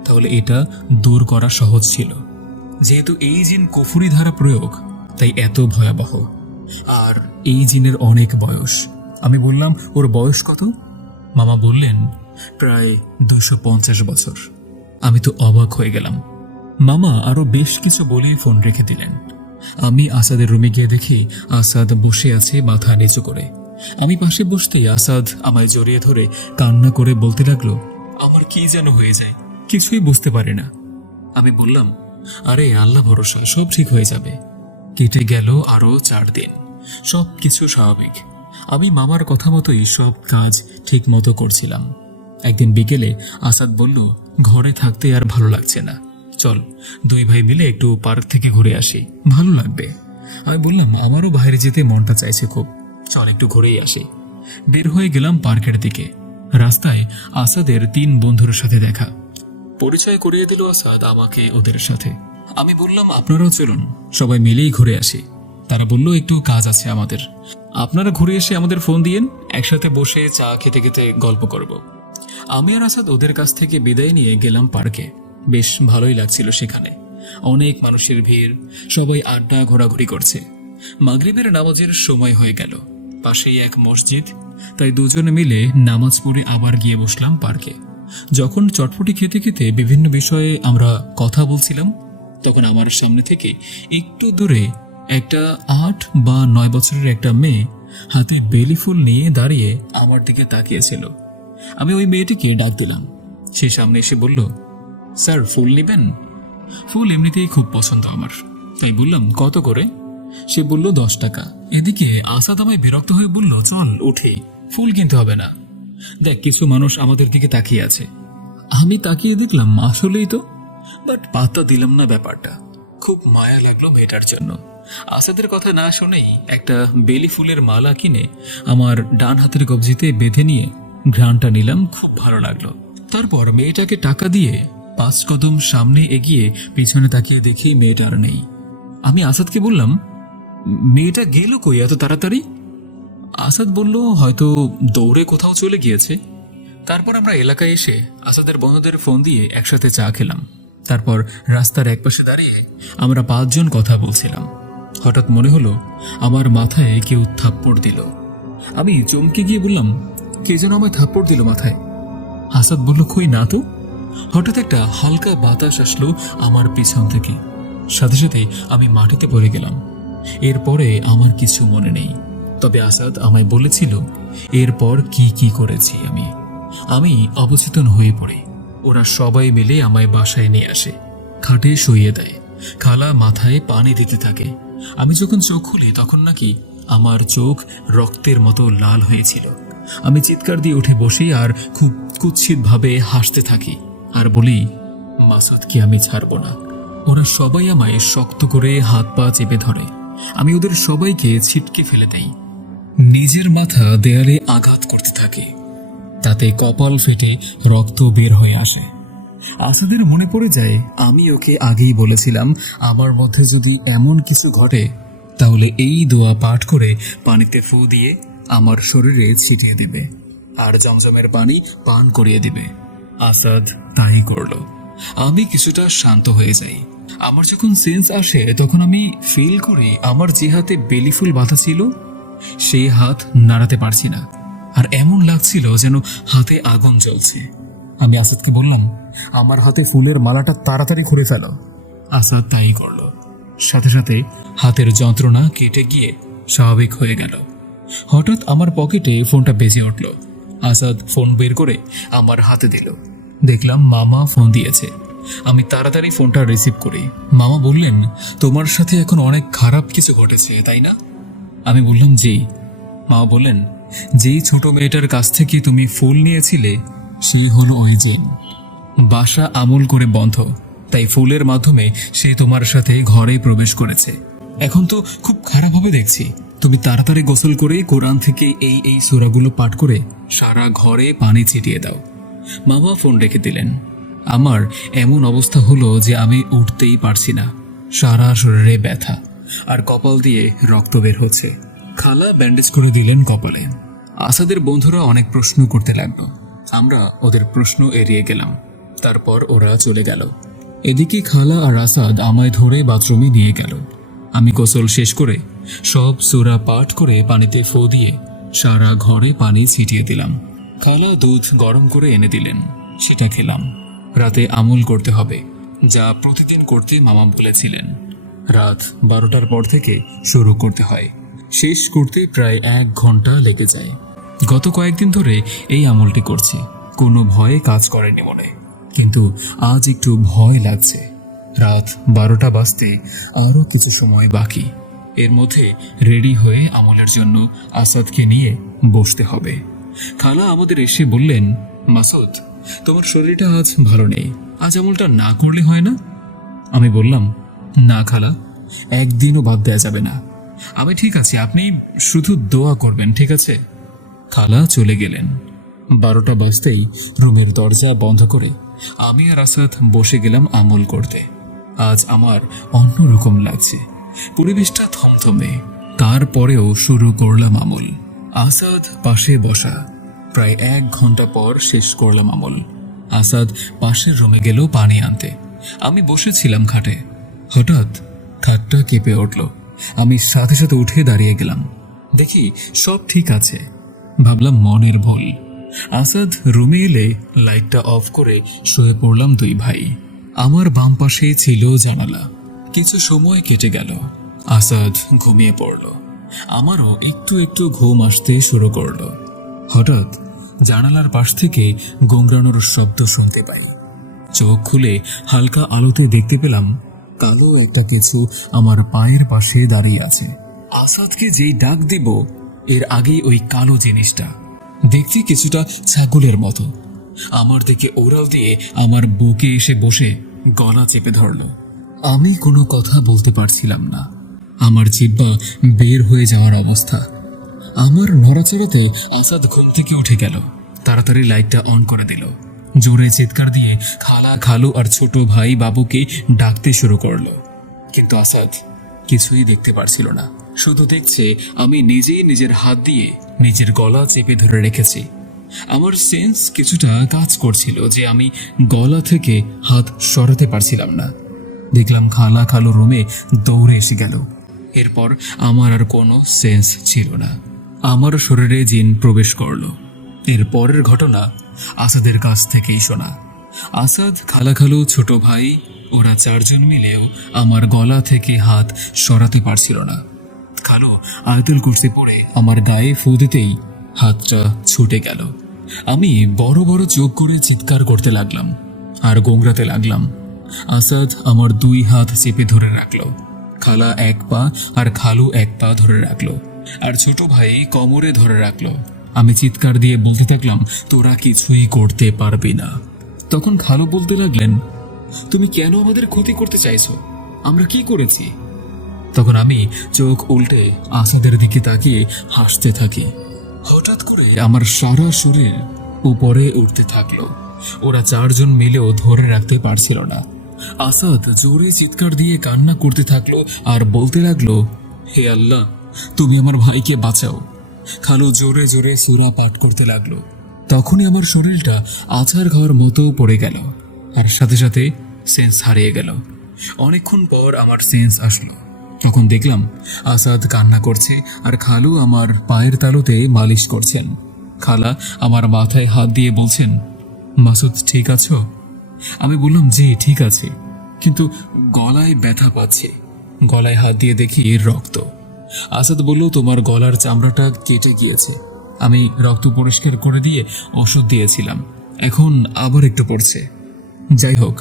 তাহলে এটা দূর করা সহজ ছিল। যেহেতু এই জিন কুফরি ধারা প্রয়োগ, তাই এত ভয়াবহ। আর এই জিনের অনেক বয়স। আমি বললাম, ওর বয়স কত? মামা বললেন, প্রায় 250 বছর। আমি তো অবাক হয়ে গেলাম। মামা আরো বেশ কিছু বলেই ফোন রেখে দিলেন। আমি আসাদের রুমে গিয়ে দেখি আসাদ বসে আছে মাথা নিচু করে। আমি পাশে বসতেই আসাদ আমায় জড়িয়ে ধরে কান্না করে বলতে লাগলো, আমার কি যেন হয়ে যায়, কিছুই বুঝতে পারে না। আমি বললাম, আরে আল্লাহ ভরসা, সব ঠিক হয়ে যাবে। কেটে গেল আরো 4 দিন, সব কিছু স্বাভাবিক। আমি মামার কথা মতোই সব কাজ ঠিক মতো করছিলাম। একদিন বিকেলে আসাদ বলল, ঘরে থাকতে আর ভালো লাগছে না, চল 2 ভাই মিলে একটু পার্ক থেকে ঘুরে আসি, ভালো লাগবে। আমি বললাম, আমারও বাইরে যেতে মনটা চাইছে খুব, চল একটু ঘুরেই আসি। বের হয়ে গেলাম পার্কের দিকে। রাস্তায় আসাদের 3 বন্ধুর সাথে দেখা। পরিচয় করিয়ে দিল আসাদ আমাকে ওদের সাথে। আমি বললাম, আপনারাও চলুন, সবাই মিলেই ঘুরে আসি। তারা বলল, একটু কাজ আছে আমাদের, আপনারা ঘুরে এসে আমাদের ফোন দিয়েন, একসাথে বসে চা খেতে খেতে গল্প করব। আমি আর আসাদ ওদের কাছ থেকে বিদায় নিয়ে গেলাম পার্কে। বেশ ভালোই লাগছিল সেখানে, অনেক মানুষের ভিড়, সবাই আড্ডা ঘোরাঘুরি করছে। মাগরিবের নামাজের সময় হয়ে গেল, পাশেই এক মসজিদ, তাই দুজনে মিলে নামাজ পড়ে আবার গিয়ে বসলাম পার্কে। যখন চটপটি খেতে খেতে বিভিন্ন বিষয়ে আমরা কথা বলছিলাম, তখন আমার সামনে থেকে একটু দূরে একটা 8 বা 9 বছরের একটা মেয়ে হাতে বেলি ফুল নিয়ে দাঁড়িয়ে আমার দিকে তাকিয়েছিল। আমি ওই মেয়েটিকে ডাক দিলাম। সে সামনে এসে বলল, স্যার ফুল নেবেন? ফুল এমনিতেই খুব পছন্দ আমার, তাই বললাম, কত করে? সে বলল, 10 টাকা। এদিকে আসাদ আমায় বিরক্ত হয়ে বলল, চল উঠে, ফুল কিনতে হবে না, দেখ কিছু মানুষ আমাদের দিকে তাকিয়ে আছে। আমি তাকিয়ে দেখলাম আসলেই তো, বাট পাত্তা দিলাম না ব্যাপারটা। খুব মায়া লাগলো মেয়েটার জন্য। আসাদের কথা না শুনেই একটা বেলি ফুলের মালা কিনে আমার ডান হাতের কবজিতে বেঁধে নিয়ে ঘ্রাণটা নিলাম, খুব ভালো লাগলো। তারপর মেয়েটাকে টাকা দিয়ে 5 কদম সামনে এগিয়ে পিছনে তাকিয়ে দেখি মেয়েটা আর নেই। আমি আসাদকে বললাম, মেয়েটা গেল কই এত তাড়াতাড়ি? আসাদ বলল, হয়তো দৌড়ে কোথাও চলে গিয়েছে। তারপর আমরা এলাকায় এসে আসাদের বন্ধুদের ফোন দিয়ে একসাথে চা খেলাম। তারপর রাস্তার একপাশে দাঁড়িয়ে আমরা 5 জন কথা বলছিলাম। হঠাৎ মনে হলো আমার মাথায় কেউ থাপ্পড় দিল। আমি চমকে গিয়ে বললাম, কে যেন আমায় থাপ্পড় দিল মাথায়? আসাদ বলল, কই না তো। হঠাৎ একটা হালকা বাতাস আসলো আমার পিছন থেকে, সাথে সাথে আমি মাটিতে পড়ে গেলাম। এরপরে আমার কিছু মনে নেই, তবে আসাদ আমায় বলেছিল এরপর কি কি করেছি আমি অবচেতন হয়ে পড়ি। ওরা সবাই মিলে আমায় বাসায় নিয়ে আসে, খাটে শুইয়ে দেয়, খালা মাথায় পানি দিতে থাকে। আমি যখন চোখ খুলি তখন নাকি আমার চোখ রক্তের মতো লাল হয়েছিল। আমি চিৎকার দিয়ে উঠে বসি আর খুব কুৎসিত ভাবে হাসতে থাকি আর বলি, মাসুদকে আমি ছাড়বো না। ওরা সবাই আমায় শক্ত করে হাত পা চেপে ধরে। আমি ওদের সবাইকে ছিটকে ফেলে দেই। নিজের মাথা দেয়ালে আঘাত করতে থাকে, তাতে কপাল ফেটে রক্ত বের হয়ে আসে। আসাদের মনে পড়ে যায় আমি ওকে আগেই বলেছিলাম আমার মধ্যে যদি এমন কিছু ঘটে তাহলে এই দোয়া পাঠ করে পানিতে ফু দিয়ে আমার শরীরে ছিটিয়ে দেবে আর জমজমের পানি পান করিয়ে দিবে। আসাদ তাই করল। আমি কিছুটা শান্ত হয়ে যাই। আমার যখন সেন্স আসে তখন আমি ফিল করি আমার যে হাতে বেলি ফুল বাঁধা ছিল সেই হাত নাড়াতে পারছি না। আর এমন লাগছিল যেন হাতে আগুন জ্বলছে। আমি আসাদকে বললাম, আমার হাতে ফুলের মালাটা তাড়াতাড়ি খুলে ফেলো। আসাদ তাই করলো। সাথে সাথে হাতের যন্ত্রণা কেটে গিয়ে স্বাভাবিক হয়ে গেল। হঠাৎ আমার পকেটে ফোনটা বেজে উঠল। আসাদ ফোন বের করে আমার হাতে দিল। দেখলাম মামা ফোন দিয়েছে। আমি তাড়াতাড়ি ফোনটা রিসিভ করি। মামা বললেন, তোমার সাথে এখন অনেক খারাপ কিছু ঘটেছে, তাই না? আমি বললাম, জি। মামা বললেন, যেই ছোট মেয়েটার কাছ থেকে তুমি ফুল নিয়েছিলে সেই হলো ওই জিন। বাসা আমল করে বন্ধ, তাই ফুলের মাধ্যমে সে তোমার সাথে ঘরে প্রবেশ করেছে। এখন তো খুব খারাপ হবে দেখছি। তুমি তাড়াতাড়ি গোসল করে কোরআন থেকে এই সূরাগুলো পাঠ করে সারা ঘরে পানি ছিটিয়ে দাও। মামা ফোন রেখে দিলেন। আমার এমন অবস্থা হলো যে আমি উঠতেই পারছি না। সারা শরীরে ব্যথা আর কপাল দিয়ে রক্ত বের হচ্ছে। খালা ব্যান্ডেজ করে দিলেন কপালে। আসাদের বন্ধুরা অনেক প্রশ্ন করতে লাগলো। আমরা ওদের প্রশ্ন এড়িয়ে গেলাম। তারপর ওরা চলে গেল। এদিকে খালা আর আসাদ আমায় ধরে বাথরুমে নিয়ে গেল। আমি গোসল শেষ করে সব সূরা পাঠ করে পানিতে ফু দিয়ে সারা ঘরে পানি ছিটিয়ে দিলাম। খালা দুধ গরম করে এনে দিলেন, সেটা খেলাম। রাতে আমল করতে হবে, যা প্রতিদিন করতে মামা বলেছিলেন। রাত 12টার পর থেকে শুরু করতে হয়, শেষ করতে প্রায় 1 ঘন্টা লেগে যায়। গত কয়েকদিন ধরে এই আমলটি করছি, কোনো ভয়ে কাজ করেনি মনে, কিন্তু আজ একটু ভয় লাগছে। রাত 12টা বাজতে আরো কিছু সময় বাকি। এর মধ্যে রেডি হয়ে আমলের জন্য আসাদকে নিয়ে বসতে হবে। খালা আমাদের এসে বললেন, মাসুদ, তোমার শরীরটা আজ ভালো নেই, আজ আমলটা না করলে হয় না? আমি বললাম, না খালা, একদিনও বাদ দেওয়া যাবে না। আমি ঠিক আছি, আপনি শুধু দোয়া করবেন, ঠিক আছে? খালা চলে গেলেন। 12টা বাজতেই রুমের দরজা বন্ধ করে আমি আর আসাদ বসে গেলাম আমল করতে। আজ আমার অন্যরকম লাগছে, পরিবেশটা থমথমে। তারপরেও শুরু করলাম আমল। আসাদ পাশে বসা। প্রায় 1 ঘন্টা পর শেষ করলাম আমল। আসাদ পাশের রুমে গেল পানি আনতে। আমি বসেছিলাম খাটে। হঠাৎ খাটটা কেঁপে উঠল। আমি সাথে সাথে উঠে দাঁড়িয়ে গেলাম। দেখি সব ঠিক আছে। ভাবলাম মনের ভুল। আসাদ রুমে এলে লাইটটা অফ করে শুয়ে পড়লাম 2 ভাই। আমার বাম পাশে ছিল জানালা। কিছু সময় কেটে গেল। আসাদ ঘুমিয়ে পড়ল। আমারও একটু একটু ঘুম আসতে শুরু করলো। হঠাৎ জানালার পাশ থেকে গোংরানোর শব্দ শুনতে পাই। চোখ খুলে হালকা আলোতে দেখতে পেলাম কালো একটা কিছু আমার পায়ের পাশে দাঁড়িয়ে আছে। আসাদকে যেই ডাক দিব, এর আগেই ওই কালো জিনিসটা দেখছি কিছুটা ছাগলের মতো আমার দিকে ওড়াল দিয়ে আমার বুকে এসে বসে গলা চেপে ধরল। আমি কোনো কথা বলতে পারছিলাম না। আমার জিহ্বা বের হয়ে যাওয়ার অবস্থা। আমার নড়াচড়াতে আসাদ ঘুম থেকে উঠে গেল। তাড়াতাড়ি লাইটটা অন করে দিল। জোরে চিৎকার দিয়ে খালা, খালু আর ছোট ভাই বাবুকে ডাকতে শুরু করলো। কিন্তু আসাদ কিছুই দেখতে পারছিল না। শুধু দেখছে আমি নিজেই নিজের হাত দিয়ে নিজের গলা চেপে ধরে রেখেছি। আমার সেন্স কিছুটা কাজ করছিল যে আমি গলা থেকে হাত সরাতে পারছিলাম না। দেখলাম খালা, খালু রুমে দৌড়ে এসে গেল। এরপর আমার আর কোনো সেন্স ছিল না। আমার শরীরে জিন প্রবেশ করলো। এর পরের ঘটনা আসাদের কাছ থেকেই শোনা। আসাদ, খালা, খালু, ছোট ভাই, ওরা 4 জন মিলেও আমার গলা থেকে হাত সরাতে পারছিল না। খালু আয়াতুল কুরসি পড়ে আমার গায়ে ফু দিতেই হাতটা ছুটে গেল। আমি বড় বড় চোখ করে চিৎকার করতে লাগলাম আর গোংরাতে লাগলাম। আসাদ আমার 2 হাত চেপে ধরে রাখলো। খালা 1 পা আর খালু 1 পা ধরে রাখলো, আর ছোট ভাই কোমরে ধরে রাখলো। আমি চিৎকার দিয়ে বলতে থাকলাম, তোরা কিছুই করতে পারবি না। তখন খালু বলতে লাগলেন, তুমি কেন আমাদের ক্ষতি করতে চাইছো? আমরা কি করেছি? তখন আমি চোখ উল্টে আসাদের দিকে তাকিয়ে হাসতে থাকি। হঠাৎ করে আমার সারা শরীর উপরে উঠতে থাকলো। ওরা 4 জন মিলেও ধরে রাখতে পারছিল না। আসাদ জোরে চিৎকার দিয়ে কান্না করতে থাকলো আর বলতে লাগলো, হে আল্লাহ, তুমি আমার ভাইকে বাঁচাও। খালু জোরে জোরে সূরা পাঠ করতে লাগলো। তখনই আমার শরীরটা আছাড় খাওয়ার মতো পড়ে গেল আর সাথে সাথে সেন্স হারিয়ে গেল। অনেকক্ষণ পর আমার সেন্স আসলো। তখন দেখলাম আসাদ কান্না করছে আর খালু আমার পায়ের তালুতে মালিশ করছেন। খালা আমার মাথায় হাত দিয়ে বলছেন, মাসুদ ঠিক আছো? আমি বললাম, জি ঠিক আছে, কিন্তু গলায় ব্যথা পাচ্ছে। গলায় হাত দিয়ে দেখি রক্ত। আসাদ বলল, তোমার গলার চামড়াটা কেটে গিয়েছে। আমি রক্ত পরিষ্কার করে দিয়ে ওষুধ দিয়েছিলাম, এখন আবার একটু পড়ছে। যাই হোক,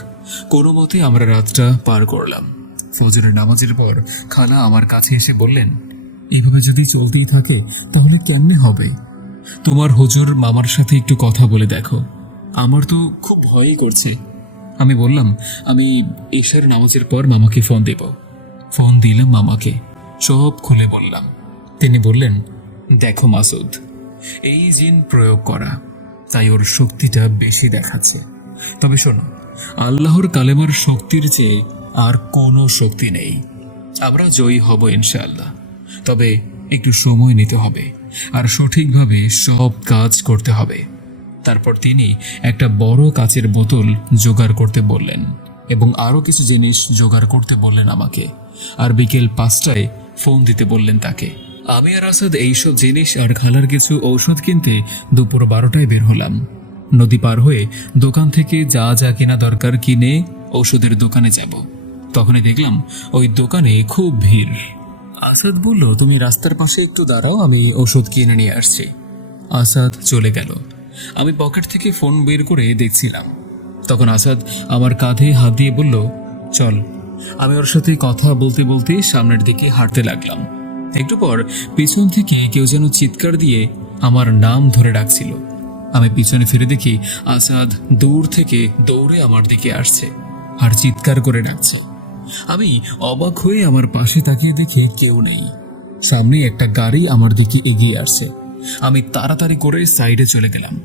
কোনো মতে আমরা রাতটা পার করলাম। ফজরের নামাজের পর খালা আমার কাছে এসে বললেন, এভাবে যদি চলতেই থাকে তাহলে কেমনে হবে? তোমার হুজুর মামার সাথে একটু কথা বলে দেখো, আমার তো খুব ভয়ই করছে। আমি বললাম, আমি এশার নামাজের পর মামাকে ফোন দেব। ফোন দিলাম মামাকে, সব খুলে বললাম। তিনি বললেন, দেখো মাসুদ, এই জিন প্রয়োগ করা, তাই ওর শক্তিটা বেশি দেখাচ্ছে। তবে শোনো, আল্লাহর কালেমার শক্তির চেয়ে আর কোনো শক্তি নেই। আমরা জয়ী হব ইনশাআল্লাহ, তবে একটু সময় নিতে হবে আর সঠিকভাবে সব কাজ করতে হবে। তারপর তিনি একটা বড় কাচের বোতল জোগাড় করতে বললেন এবং আরও কিছু জিনিস জোগাড় করতে বললেন আমাকে, আর বিকেল 5টায় ফোন দিতে বললেন তাকে। আমি আর আসাদ এইসব জিনিস আর খালার কিছু ঔষধ কিনতে দুপুর 12টায় বের হলাম। নদী পার হয়ে দোকান থেকে যা যা কেনা দরকার কিনে ঔষধের দোকানে যাব। তখনই দেখলাম ওই দোকানে খুব ভিড়। আসাদ বলল, তুমি রাস্তার পাশে একটু দাঁড়াও, আমি ওষুধ কিনে নিয়ে আসছি। আসাদ চলে গেল। আমি পকেট থেকে ফোন বের করে দেখছিলাম। তখন আসাদ আমার কাঁধে হাত দিয়ে বলল, চল। আমি ওর সাথে কথা বলতে বলতে সামনের দিকে হাঁটতে লাগলাম। একটু পর পিছন থেকে কেউ যেন চিৎকার দিয়ে আমার নাম ধরে ডাকছিল। আমি পিছনে ফিরে দেখি আসাদ দূর থেকে দৌড়ে আমার দিকে আসছে আর চিৎকার করে ডাকছে। আমি অবাক হয়ে আমার পাশে তাকিয়ে দেখি কেউ নেই। সামনে একটা গাড়ি আমার দিকে এগিয়ে আসছে। আমি তাড়াতাড়ি করে সাইডে চলে গেলাম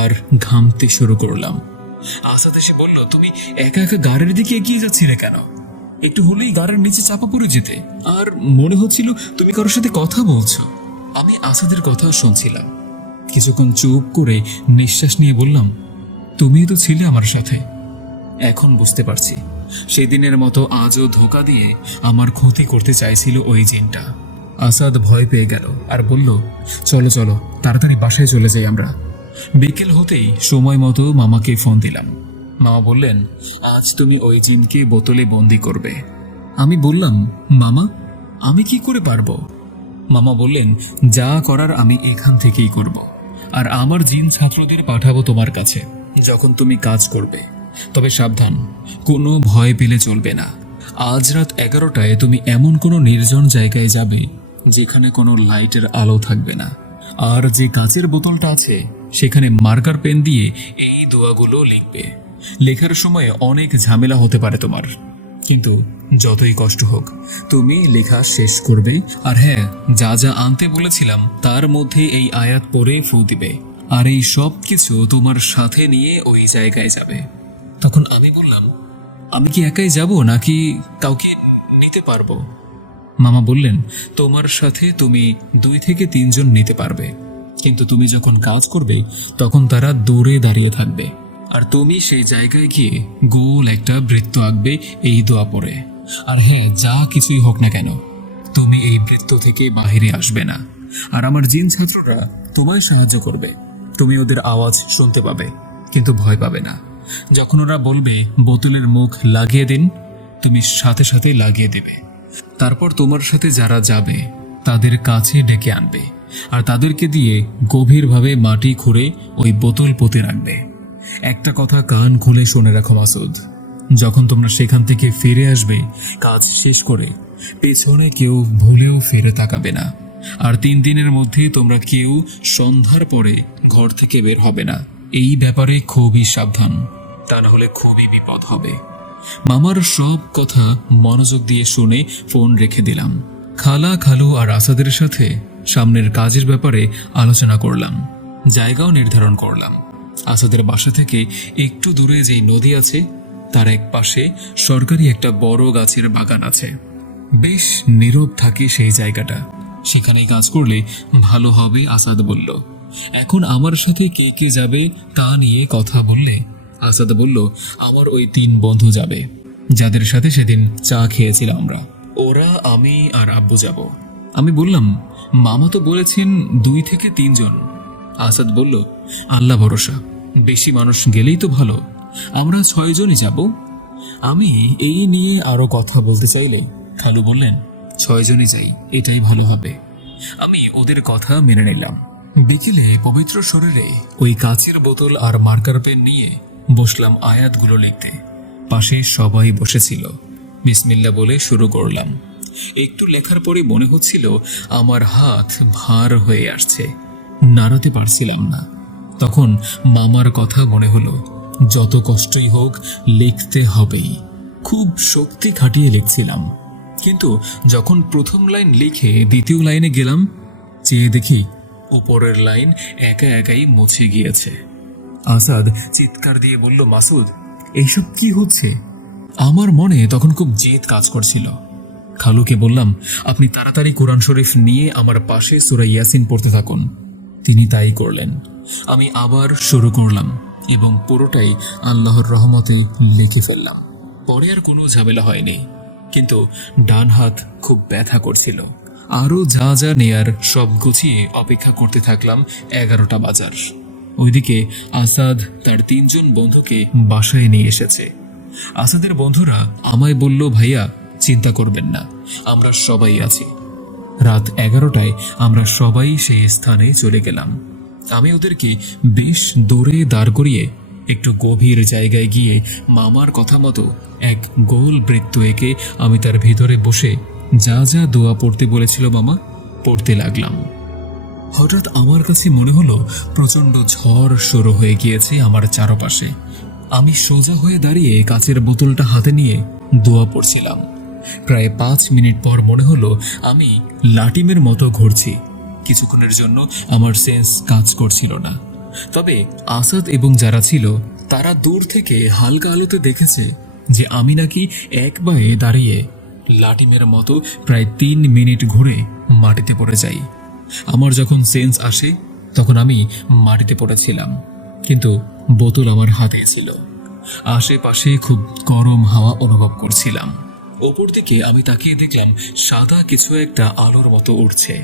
আর ঘামতে শুরু করলাম। আসাদ এসে বলল, তুমি একা একা গাড়ির দিকে এগিয়ে যাচ্ছিলে কেন? একটু হলেই গাড়ির নিচে চাপা পড়ে যেতে, আর মনে হচ্ছিল তুমি কারোর সাথে কথা বলছো। আমি আসাদের কথা শুনছিলাম। কিছুক্ষণ চুপ করে নিঃশ্বাস নিয়ে বললাম, তুমিই তো ছিলে আমার সাথে। এখন বুঝতে পারছি, সেদিনের মতো আজও ধোঁকা দিয়ে আমার ক্ষতি করতে চাইছিল ওই জিনটা। আসাদ ভয় পেয়ে গেল আর বলল, চলো চলো, তাড়াতাড়ি বাসায় চলে যাই আমরা। বিকেল হতেই সময় মতো মামাকে ফোন দিলাম। মামা বললেন, আজ তুমি ওই জিনকে বোতলে বন্দি করবে। আমি বললাম, মামা আমি কি করে পারবো? মামা বললেন, যা করার আমি এখান থেকেই করব, আর আমার জিন ছাত্রদের পাঠাবো তোমার কাছে যখন তুমি কাজ করবে। তবে সাবধান, কোনো ভয় পেলে চলবে না। আজ রাত 11টায় তুমি এমন কোনো নির্জন জায়গায় যাবে যেখানে কোনো লাইটের আলো থাকবে না, আর যে কাচের বোতলটা আছে সেখানে মার্কার পেন দিয়ে এই দোয়াগুলো লিখবে। লেখার সময় অনেক ঝামেলা হতে পারে তোমার, কিন্তু যতই কষ্ট হোক তুমি লেখা শেষ করবে। আর হ্যাঁ, যা যা আনতে বলেছিলাম তার মধ্যে এই আয়াত পড়ে ফু দিবে, আর এই সব কিছু তোমার সাথে নিয়ে ওই জায়গায় যাবে। তখন আমি বললাম, আমি কি একাই যাব নাকি কাউকে নিতে পারবো? মামা বললেন, তোমার সাথে তুমি 2 থেকে 3 জন নিতে পারবে, কিন্তু তুমি যখন কাজ করবে তখন তারা দূরে দাঁড়িয়ে থাকবে, আর তুমি সেই জায়গায় গিয়ে গোল একটা বৃত্ত আঁকবে এই দোয়া পড়ে। আর হ্যাঁ, যা কিছুই হোক না কেন তুমি এই বৃত্ত থেকে বাইরে আসবে না, আর আমার জিন ছাত্ররা তোমায় সাহায্য করবে। তুমি ওদের আওয়াজ শুনতে পাবে কিন্তু ভয় পাবে না। যখন ওরা বলবে বোতলের মুখ লাগিয়ে দিন, তুমি সাথে সাথে লাগিয়ে দেবে। তারপর তোমার সাথে যারা যাবে তাদের কাছে ডেকে আনবে, আর তাদেরকে দিয়ে গভীরভাবে মাটি খুঁড়ে ওই বোতল পুঁতে রাখবে। একটা কথা কান খুলে শুনে রাখো মাসুদ, যখন তোমরা সেখান থেকে ফিরে আসবে কাজ শেষ করে, পেছনে কেউ ভুলেও ফিরে তাকাবে না। আর 3 দিনের মধ্যে তোমরা কেউ সন্ধ্যার পরে ঘর থেকে বের হবে না। এই ব্যাপারে খুবই সাবধান, তা না হলে খুবই বিপদ হবে। মামার সব কথা মনোযোগ দিয়ে শুনে ফোন রেখে দিলাম। খালা, খালু আর আসাদের সাথে সামনের কাজের ব্যাপারে আলোচনা করলাম, জায়গাও নির্ধারণ করলাম। আসাদের বাসা থেকে একটু দূরে যেই নদী আছে তার এক পাশে সরকারি একটা বড় গাছের বাগান আছে। বেশ নীরব থাকে সেই জায়গাটা, সেখানেই কাজ করলে ভালো হবে আসাদ বলল। এখন আমার সাথে কে কে যাবে তা নিয়ে কথা বললে আসাদ বলল, আমার ওই 3 বন্ধু যাবে যাদের সাথে সেদিন চা খেয়েছিলাম আমরা। ওরা, আমি আর আব্বু যাব। আমি বললাম, মামা তো বলেছেন 2 থেকে 3 জন। আসাদ বলল, আল্লাহ ভরসা, বেশি মানুষ গেলেই তো ভালো, আমরা 6 জনই যাব। আমি এই নিয়ে আরো কথা বলতে চাইলে খালু বললেন, 6 জনই যাই, এটাই ভালো হবে। আমি ওদের কথা মেনে নিলাম। বিকেলে পবিত্র শরীরে ওই কাচের বোতল আর মার্কার পেন নিয়ে বসলাম আয়াতগুলো লিখতে। পাশে সবাই বসেছিল। বিসমিল্লাহ বলে শুরু করলাম। একটু লেখার পরে মনে হচ্ছিল আমার হাত ভার হয়ে আসছে, নাড়াতে পারছিলাম না। তখন মামার কথা মনে হলো, যত কষ্টই হোক লিখতে হবেই। খুব শক্তি খাটিয়ে লিখছিলাম, কিন্তু যখন প্রথম লাইন লিখে দ্বিতীয় লাইনে গেলাম, চেয়ে দেখি উপরের লাইন একা একাই মুছে গিয়েছে। আসাদ চিৎকার দিয়ে বলল, মাসুদ, এইসব কি হচ্ছে? আমার মনে তখন খুব জেদ কাজ করছিল। খালুকে বললাম, আপনি তাড়াতাড়ি কোরআন শরীফ নিয়ে আমার পাশে সূরা ইয়াসিন পড়তে থাকুন। তিনি তাই করলেন। আমি আবার শুরু করলাম এবং পুরোটাই আল্লাহর রহমতে লিখে ফেললাম। পরে আর কোনো ঝামেলা হয়নি, কিন্তু ডান হাত খুব ব্যথা করছিল। আরও যা যা নেয়ার সব গুছিয়ে অপেক্ষা করতে থাকলাম 11টা বাজার। ওইদিকে আসাদ তার 3 জন বন্ধুকে বাসায় নিয়ে এসেছে। আসাদের বন্ধুরা আমায় বলল, ভাইয়া চিন্তা করবেন না, আমরা সবাই আছি। রাত 11টায় আমরা সবাই সেই স্থানে চলে গেলাম। আমি ওদেরকে বেশ দূরে দাঁড় করিয়ে একটু গভীর জায়গায় গিয়ে মামার কথা মতো এক গোল বৃত্ত এঁকে আমি তার ভিতরে বসে যা যা দোয়া পড়তে বলেছিল মামা পড়তে লাগলাম। হঠাৎ আমার কাছে মনে হলো প্রচণ্ড ঝড় শুরু হয়ে গিয়েছে আমার চারপাশে। আমি সোজা হয়ে দাঁড়িয়ে কাচের বোতলটা হাতে নিয়ে দোয়া পড়ছিলাম। প্রায় 5 মিনিট পর মনে হলো আমি লাটিমের মতো ঘুরছি। কিছুক্ষণের জন্য আমার সেন্স কাজ করছিল না। তবে আসাদ এবং যারা ছিল তারা দূর থেকে হালকা আলোতে দেখেছে যে আমি নাকি এক বায়ে দাঁড়িয়ে লাটিমের মতো প্রায় 3 মিনিট ঘুরে মাটিতে পড়ে যাই। আমার যখন সেন্স আসে তখন আমি মাটিতে পড়েছিলাম, কিন্তু বোতল আমার হাতে ছিল। আশেপাশে খুব গরম হাওয়া অনুভব করছিলাম। ওপর দিকে আমি তাকিয়ে দেখলাম সাদা কিছু একটা আলোর মতো উঠছে।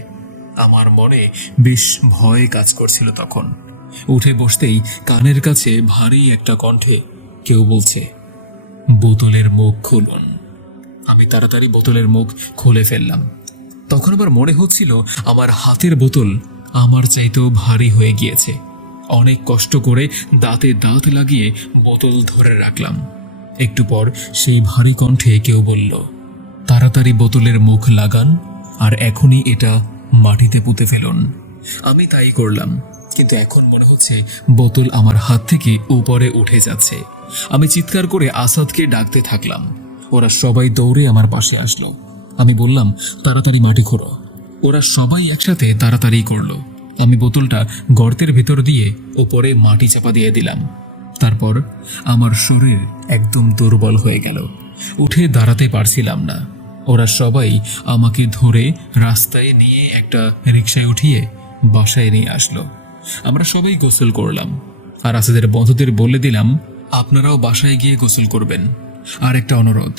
আমার মনে বেশ ভয় কাজ করছিল তখন। উঠে বসতেই কানের কাছে ভারী একটা কণ্ঠে কেউ বলছে, বোতলের মুখ খুলুন। আমি তাড়াতাড়ি বোতলের মুখ খুলে ফেললাম। তখন আবার মনে হচ্ছিল আমার হাতের বোতল আমার চাইতেও ভারী হয়ে গিয়েছে। অনেক কষ্ট করে দাঁতে দাঁত লাগিয়ে বোতল ধরে রাখলাম। একটু পর সেই ভারী কণ্ঠে কেউ বলল, তাড়াতাড়ি বোতলের মুখ লাগান আর এখনই এটা মাটিতে পুঁতে ফেলুন। আমি তাই করলাম, কিন্তু এখন মনে হচ্ছে বোতল আমার হাত থেকে উপরে উঠে যাচ্ছে। আমি চিৎকার করে আসাদকে ডাকতে থাকলাম। ওরা সবাই দৌড়ে আমার পাশে আসলো। আমি বললাম, তাড়াতাড়ি মাটি খোঁড়ো। ওরা সবাই একসাথে তাড়াতাড়ি করলো। আমি বোতলটা গর্তের ভেতর দিয়ে উপরে মাটি চাপা দিয়ে দিলাম। তারপর আমার শরীর একদম দুর্বল হয়ে গেল, উঠে দাঁড়াতে পারছিলাম না। ওরা সবাই আমাকে ধরে রাস্তায় নিয়ে একটা রিকশায় উঠিয়ে বাসায় নিয়ে আসলো। আমরা সবাই গোসল করলাম, আর আসাদের বন্ধুদের বলে দিলাম, আপনারাও বাসায় গিয়ে গোসল করবেন। আর একটা অনুরোধ,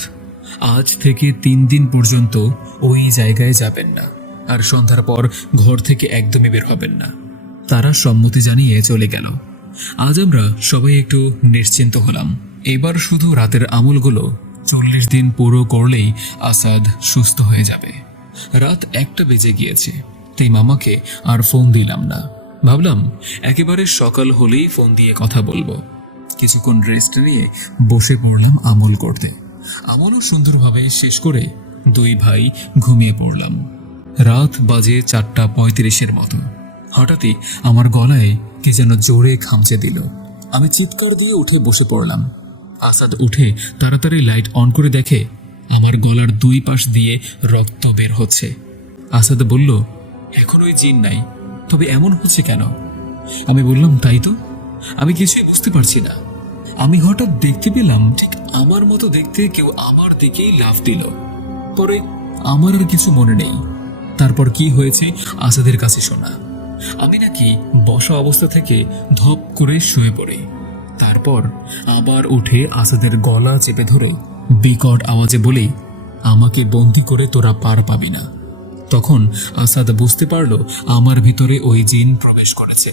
আজ থেকে 3 দিন পর্যন্ত ওই জায়গায় যাবেন না, আর সন্ধ্যার পর ঘর থেকে একদমই বের হবেন না। তারা সম্মতি জানিয়ে চলে গেল। আজ আমরা সবাই একটু নিশ্চিন্ত হলাম। এবার শুধু রাতের আমলগুলো 40 দিন পুরো করলেই আসাদ সুস্থ হয়ে যাবে। রাত 1টা বেজে গিয়েছে, তাই মামাকে আর ফোন দিলাম না। ভাবলাম একেবারে সকাল হলেই ফোন দিয়ে কথা বলবো। কিছুক্ষণ রেস্ট নিয়ে বসে পড়লাম আমল করতে। আমলও সুন্দরভাবে শেষ করে 2 ভাই ঘুমিয়ে পড়লাম। রাত বাজে 4:35 মতো। হঠাৎই আমার গলায় কে যেন জোরে খামচে দিল। আমি চিৎকার দিয়ে উঠে বসে পড়লাম। আসাদ উঠে তাড়াতাড়ি লাইট অন করে দেখে আমার গলার 2 পাশ দিয়ে রক্ত বের হচ্ছে। আসাদ বলল, এখন ওই জিন নাই, তবে এমন হচ্ছে কেন? আমি বললাম, তাই তো, আমি কিছুই বুঝতে পারছি না। আমি হঠাৎ দেখতে পেলাম ঠিক আমার মতো দেখতে কেউ আমার দিকেই লাফ দিল। পরে আমার আর কিছু মনে নেই। তারপর কি হয়েছে আসাদের কাছে শোনা। আমি নাকি বসা অবস্থা থেকে ধপ করে শুয়ে পড়ি। তারপর আবার উঠে আসাদের গলা চেপে ধরে বিকট আওয়াজে বলি, আমাকে বন্দি করে তোরা পার পাবি না। তখন আসাদ বুঝতে পারল আমার ভিতরে ওই জিন প্রবেশ করেছে।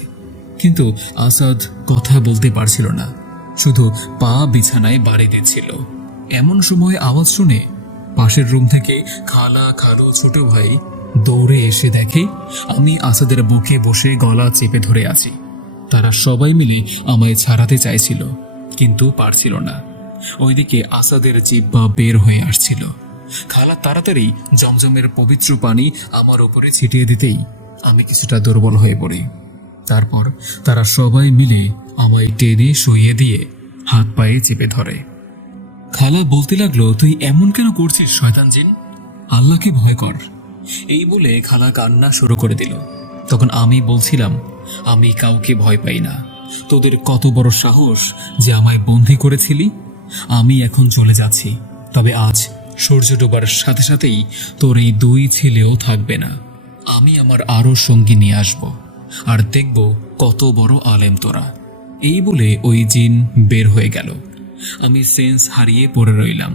কিন্তু আসাদ কথা বলতে পারছিল না, শুধু পা বিছানায় বাড়ি দিচ্ছিল। এমন সময় আওয়াজ শুনে পাশের রুম থেকে খালা, খালু, ছোট ভাই দৌড়ে এসে দেখে আমি আসাদের বুকে বসে গলা চেপে ধরে আছি। তারা সবাই মিলে আমায় ছাড়াতে চাইছিল, কিন্তু পারছিল না। ওইদিকে আসাদের জিহ্বা বের হয়ে আসছিল। খালা তাড়াতাড়ি জমজমের পবিত্র পানি আমার উপরে ছিটিয়ে দিতেই আমি কিছুটা দুর্বল হয়ে পড়ি। তারপর তারা সবাই মিলে আমায় টেনে শুইয়ে দিয়ে হাত পায়ে চেপে ধরে। খালা বলতে লাগলো, তুই এমন কেন করছিস শয়তান জিন, আল্লাহকে ভয় কর। এই বলে খালা কান্না শুরু করে দিল। তখন আমি বলছিলাম, আমি কাউকে ভয় পাই না। তোদের কত বড় সাহস যে আমায় বন্দী করেছিলি। আমি এখন চলে যাচ্ছি, তবে আজ সূর্য ডোবার সাথে সাথেই তোর এই দুই ছেলেও থাকবে না। আমি আমার আরো সঙ্গী নিয়ে আসব, আর দেখব কত বড় আলেম তোরা। এই বলে ওই জিন বের হয়ে গেল। আমি সেন্স হারিয়ে পড়ে রইলাম।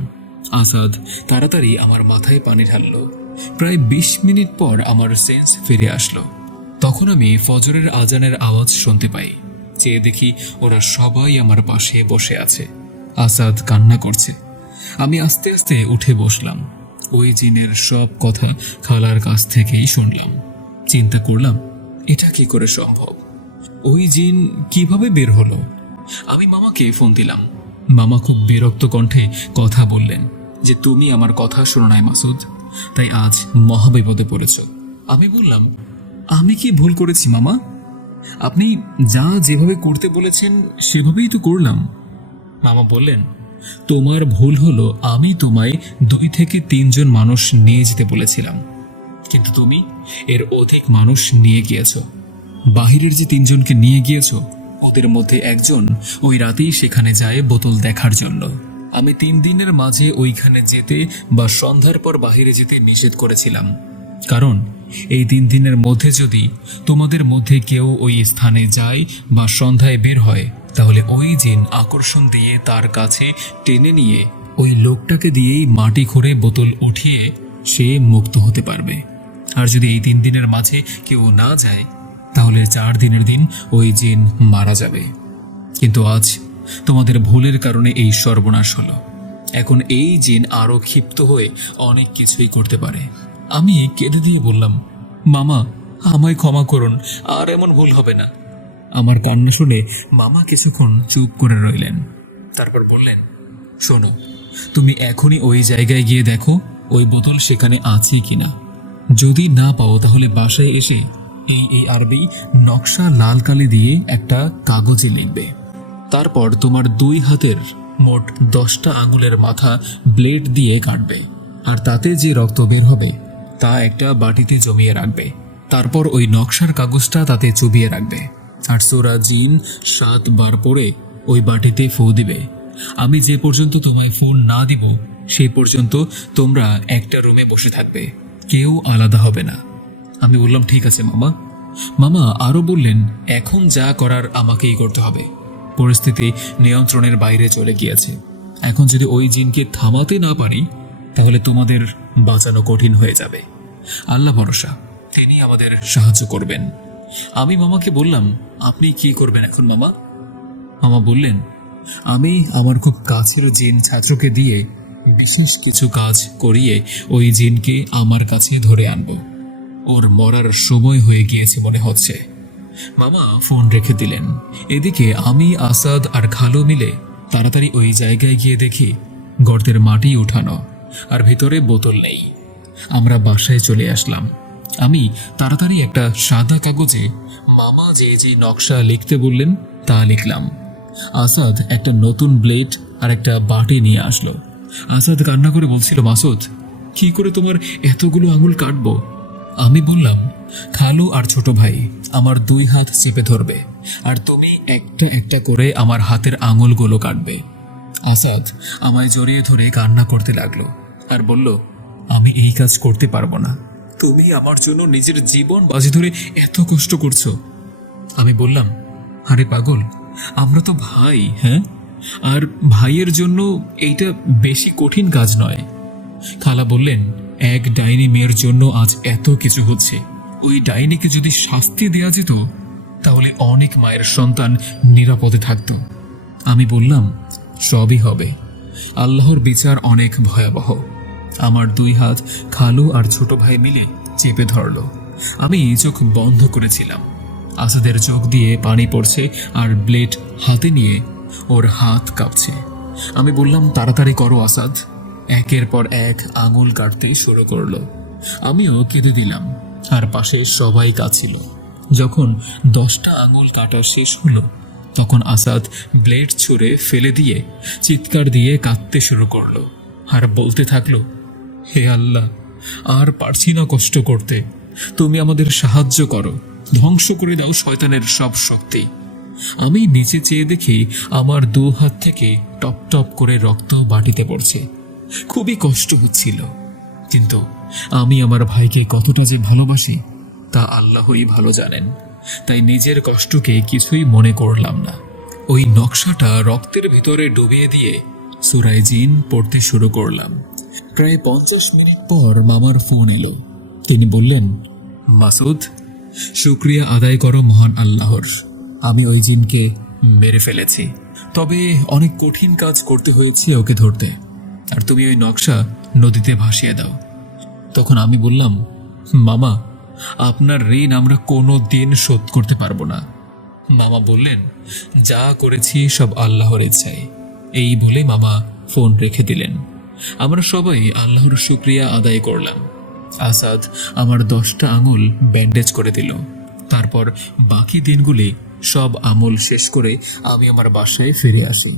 আসাদ তাড়াতাড়ি আমার মাথায় পানি ঢাললো। প্রায় 20 মিনিট পর আমার সেন্স ফিরে আসলো। তখন আমি ফজরের আজানের আওয়াজ শুনতে পাই। চেয়ে দেখি ওরা সবাই আমার পাশে বসে আছে। আসাদ কান্না করছে। আমি আস্তে আস্তে উঠে বসলাম। ওই জিনের সব কথা খালার কাছ থেকেই শুনলাম। চিন্তা করলাম, এটা কি করে সম্ভব? ওই জিন কিভাবে বের হলো? আমি মামাকে ফোন দিলাম। মামা খুব বিরক্ত কণ্ঠে কথা বললেন যে, তুমি আমার কথা শোনো নাই মাসুদ, তাই আজ মহাবিপদে পড়েছ। আমি বললাম, আমি কি ভুল করেছি মামা? আপনি যা যেভাবে করতে বলেছেন সেভাবেই তো করলাম। মামা বললেন, তোমার ভুল হলো আমি তোমায় 2 থেকে 3 জন মানুষ নিয়ে যেতে বলেছিলাম, কিন্তু তুমি এর অধিক মানুষ নিয়ে গিয়েছ। বাহিরের যে 3 জনকে নিয়ে গিয়েছ, ওদের মধ্যে একজন ওই রাতেই সেখানে যায় বোতল দেখার জন্য। আমি 3 দিনের মাঝে ওইখানে যেতে বা সন্ধ্যার পর বাহিরে যেতে নিষেধ করেছিলাম, কারণ এই 3 দিনের মধ্যে যদি তোমাদের মধ্যে কেউ ওই স্থানে যায় বা সন্ধ্যায় বের হয়, তাহলে ওই জিন আকর্ষণ দিয়ে তার কাছে টেনে নিয়ে ওই লোকটাকে দিয়েই মাটি খুঁড়ে বোতল উঠিয়ে সে মুক্ত হতে পারবে। আর যদি এই 3 দিনের মাঝে কেউ না যায়, তাহলে 4 দিনের দিন ওই জিন মারা যাবে। কিন্তু আজ তোমাদের ভুলের কারণে এই সর্বনাশ হলো। এখন এই জিন আরো ক্ষিপ্ত হয়ে অনেক কিছুই করতে পারে। আমি কেঁদে দিয়ে বললাম, মামা আমায় ক্ষমা করুন, আর এমন ভুল হবে না। আমার কান্না শুনে মামা কিছুক্ষণ চুপ করে রইলেন। তারপর বললেন, শোনো, তুমি এখনই ওই জায়গায় গিয়ে দেখো ওই বোতল সেখানে আছে কিনা। যদি না পাও তাহলে বাসায় এসে এই আরবি নকশা লাল কালি দিয়ে একটা কাগজে লিখবে। তারপর তোমার 2 হাতের মোট 10টা আঙুলের মাথা ব্লেড দিয়ে কাটবে, আর তাতে যে রক্ত বের হবে তা একটা বাটিতে জমিয়ে রাখবে। তারপর ওই নকশার কাগজটা তাতে চুবিয়ে রাখবে, আর সূরা জিন 7 বার পড়ে ওই বাটিতে ফু দিবে। আমি যে পর্যন্ত তোমায় ফোন না দিব সেই পর্যন্ত তোমরা একটা রুমে বসে থাকবে, কেউ আলাদা হবে না। আমি বললাম, ঠিক আছে মামা। মামা আরো বললেন, এখন যা করার আমাকেই করতে হবে। পরিস্থিতি নিয়ন্ত্রণের বাইরে চলে গিয়েছে। এখন যদি ওই জিনকে থামাতে না পারি, তাহলে তোমাদের বাঁচানো কঠিন হয়ে যাবে। আল্লাহ ভরসা, তিনি আমাদের সাহায্য করবেন। আমি মামাকে বললাম, আপনি কি করবেন এখন মামা? মামা বললেন, আমি আমার খুব কাছের জিন ছাত্রকে দিয়ে বিশেষ কিছু কাজ করিয়ে ওই জিনকে আমার কাছে ধরে আনব। ওর মরার সময় হয়ে গিয়েছে মনে হচ্ছে। মামা ফোন রেখে দিলেন। এদিকে আমি, আসাদ আর খালু মিলে তাড়াতাড়ি ওই জায়গায় গিয়ে দেখি গর্তের মাটি উঠানো, আর ভিতরে বোতল নেই। আমরা বাসায় চলে আসলাম। আমি তাড়াতাড়ি একটা সাদা কাগজে মামা যে যে নকশা লিখতে বললেন তা লিখলাম। আসাদ একটা নতুন ব্লেড আর একটা বাটি নিয়ে আসলো। আসাদ কান্না করে বলছিল, মাসুদ, কি করে তোমার এতগুলো আঙুল কাটবো? আমি বললাম, খালু আর ছোট ভাই আমার 2 হাত চেপে ধরবে, আর তুমি একটা একটা করে আমার হাতের আঙুলগুলো কাটবে। আসাদ আমায় জড়িয়ে ধরে কান্না করতে লাগলো আর বলল, আমি এই কাজ করতে পারবো না। তুমি আমার জন্য নিজের জীবন বাজি ধরে এত কষ্ট করছো। আমি বললাম, আরে পাগল, আমরা তো ভাই। হ্যাঁ, আর ভাইয়ের জন্য এইটা বেশি কঠিন কাজ নয়। খালা বললেন, এক ডাইনি মেয়ের জন্য আজ এত কিছু হচ্ছে। ওই ডাইনিকে যদি শাস্তি দেয়া যেত তাহলে অনেক মায়ের সন্তান নিরাপদে থাকত। আমি বললাম, সবই হবে। আল্লাহর বিচার অনেক ভয়াবহ। আমার 2 হাত খালু আর ছোট ভাই মিলে চেপে ধরল। আমি চোখ বন্ধ করেছিলাম। আসাদের চোখ দিয়ে পানি পড়ছে আর ব্লেড হাতে নিয়ে ওর হাত কাঁপছে। আমি বললাম, তাড়াতাড়ি করো আসাদ। একের পর এক আঙুল কাটতে শুরু করলো। আমিও কেঁদে দিলাম, আর পাশে সবাই কাঁদছিল। যখন 10টা আঙুল কাটা শেষ হলো, তখন আসাদ ব্লেড ছুঁড়ে ফেলে দিয়ে চিৎকার দিয়ে কাঁদতে শুরু করলো আর বলতে থাকলো, হে আল্লাহ, আর পারছি না কষ্ট করতে, তুমি আমাদের সাহায্য করো, ধ্বংস করে দাও শয়তানের সব শক্তি। আমি নিচে চেয়ে দেখি আমার 2 হাত থেকে টপ টপ করে রক্ত বাটিতে পড়ছে। খুবই কষ্ট হচ্ছিল, কিন্তু আমি আমার ভাইকে কতটা যে ভালোবাসি তা আল্লাহই ভালো জানেন। তাই নিজের কষ্টকে কিছুই মনে করলাম না। ওই নকশাটা রক্তের ভিতরে ডুবিয়ে দিয়ে সূরা জিন পড়তে শুরু করলাম। প্রায় 50 মিনিট পর মামার ফোন এলো। তিনি বললেন, মাসুদ, শুকরিয়া আদায় করো মহান আল্লাহর, আমি ওই জিনকে মেরে ফেলেছি। তবে অনেক কঠিন কাজ করতে হয়েছে ওকে ধরতে, আর তুমি ওই নকশা নদীতে ভাসিয়ে দাও। তখন আমি বললাম, মামা, আপনার ঋণ আমরা কোনো দিন শোধ করতে পারবো না। মামা বললেন, যা করেছি সব আল্লাহর ইচ্ছায়। এই বলে মামা ফোন রেখে দিলেন। আমরা সবাই আল্লাহর শুকরিয়া আদায় করলাম। আসাদ আমার 10টা আঙুল ব্যান্ডেজ করে দিল। তারপর বাকি দিনগুলি সব আমল শেষ করে আমি আমার বাসায় ফিরে আসি।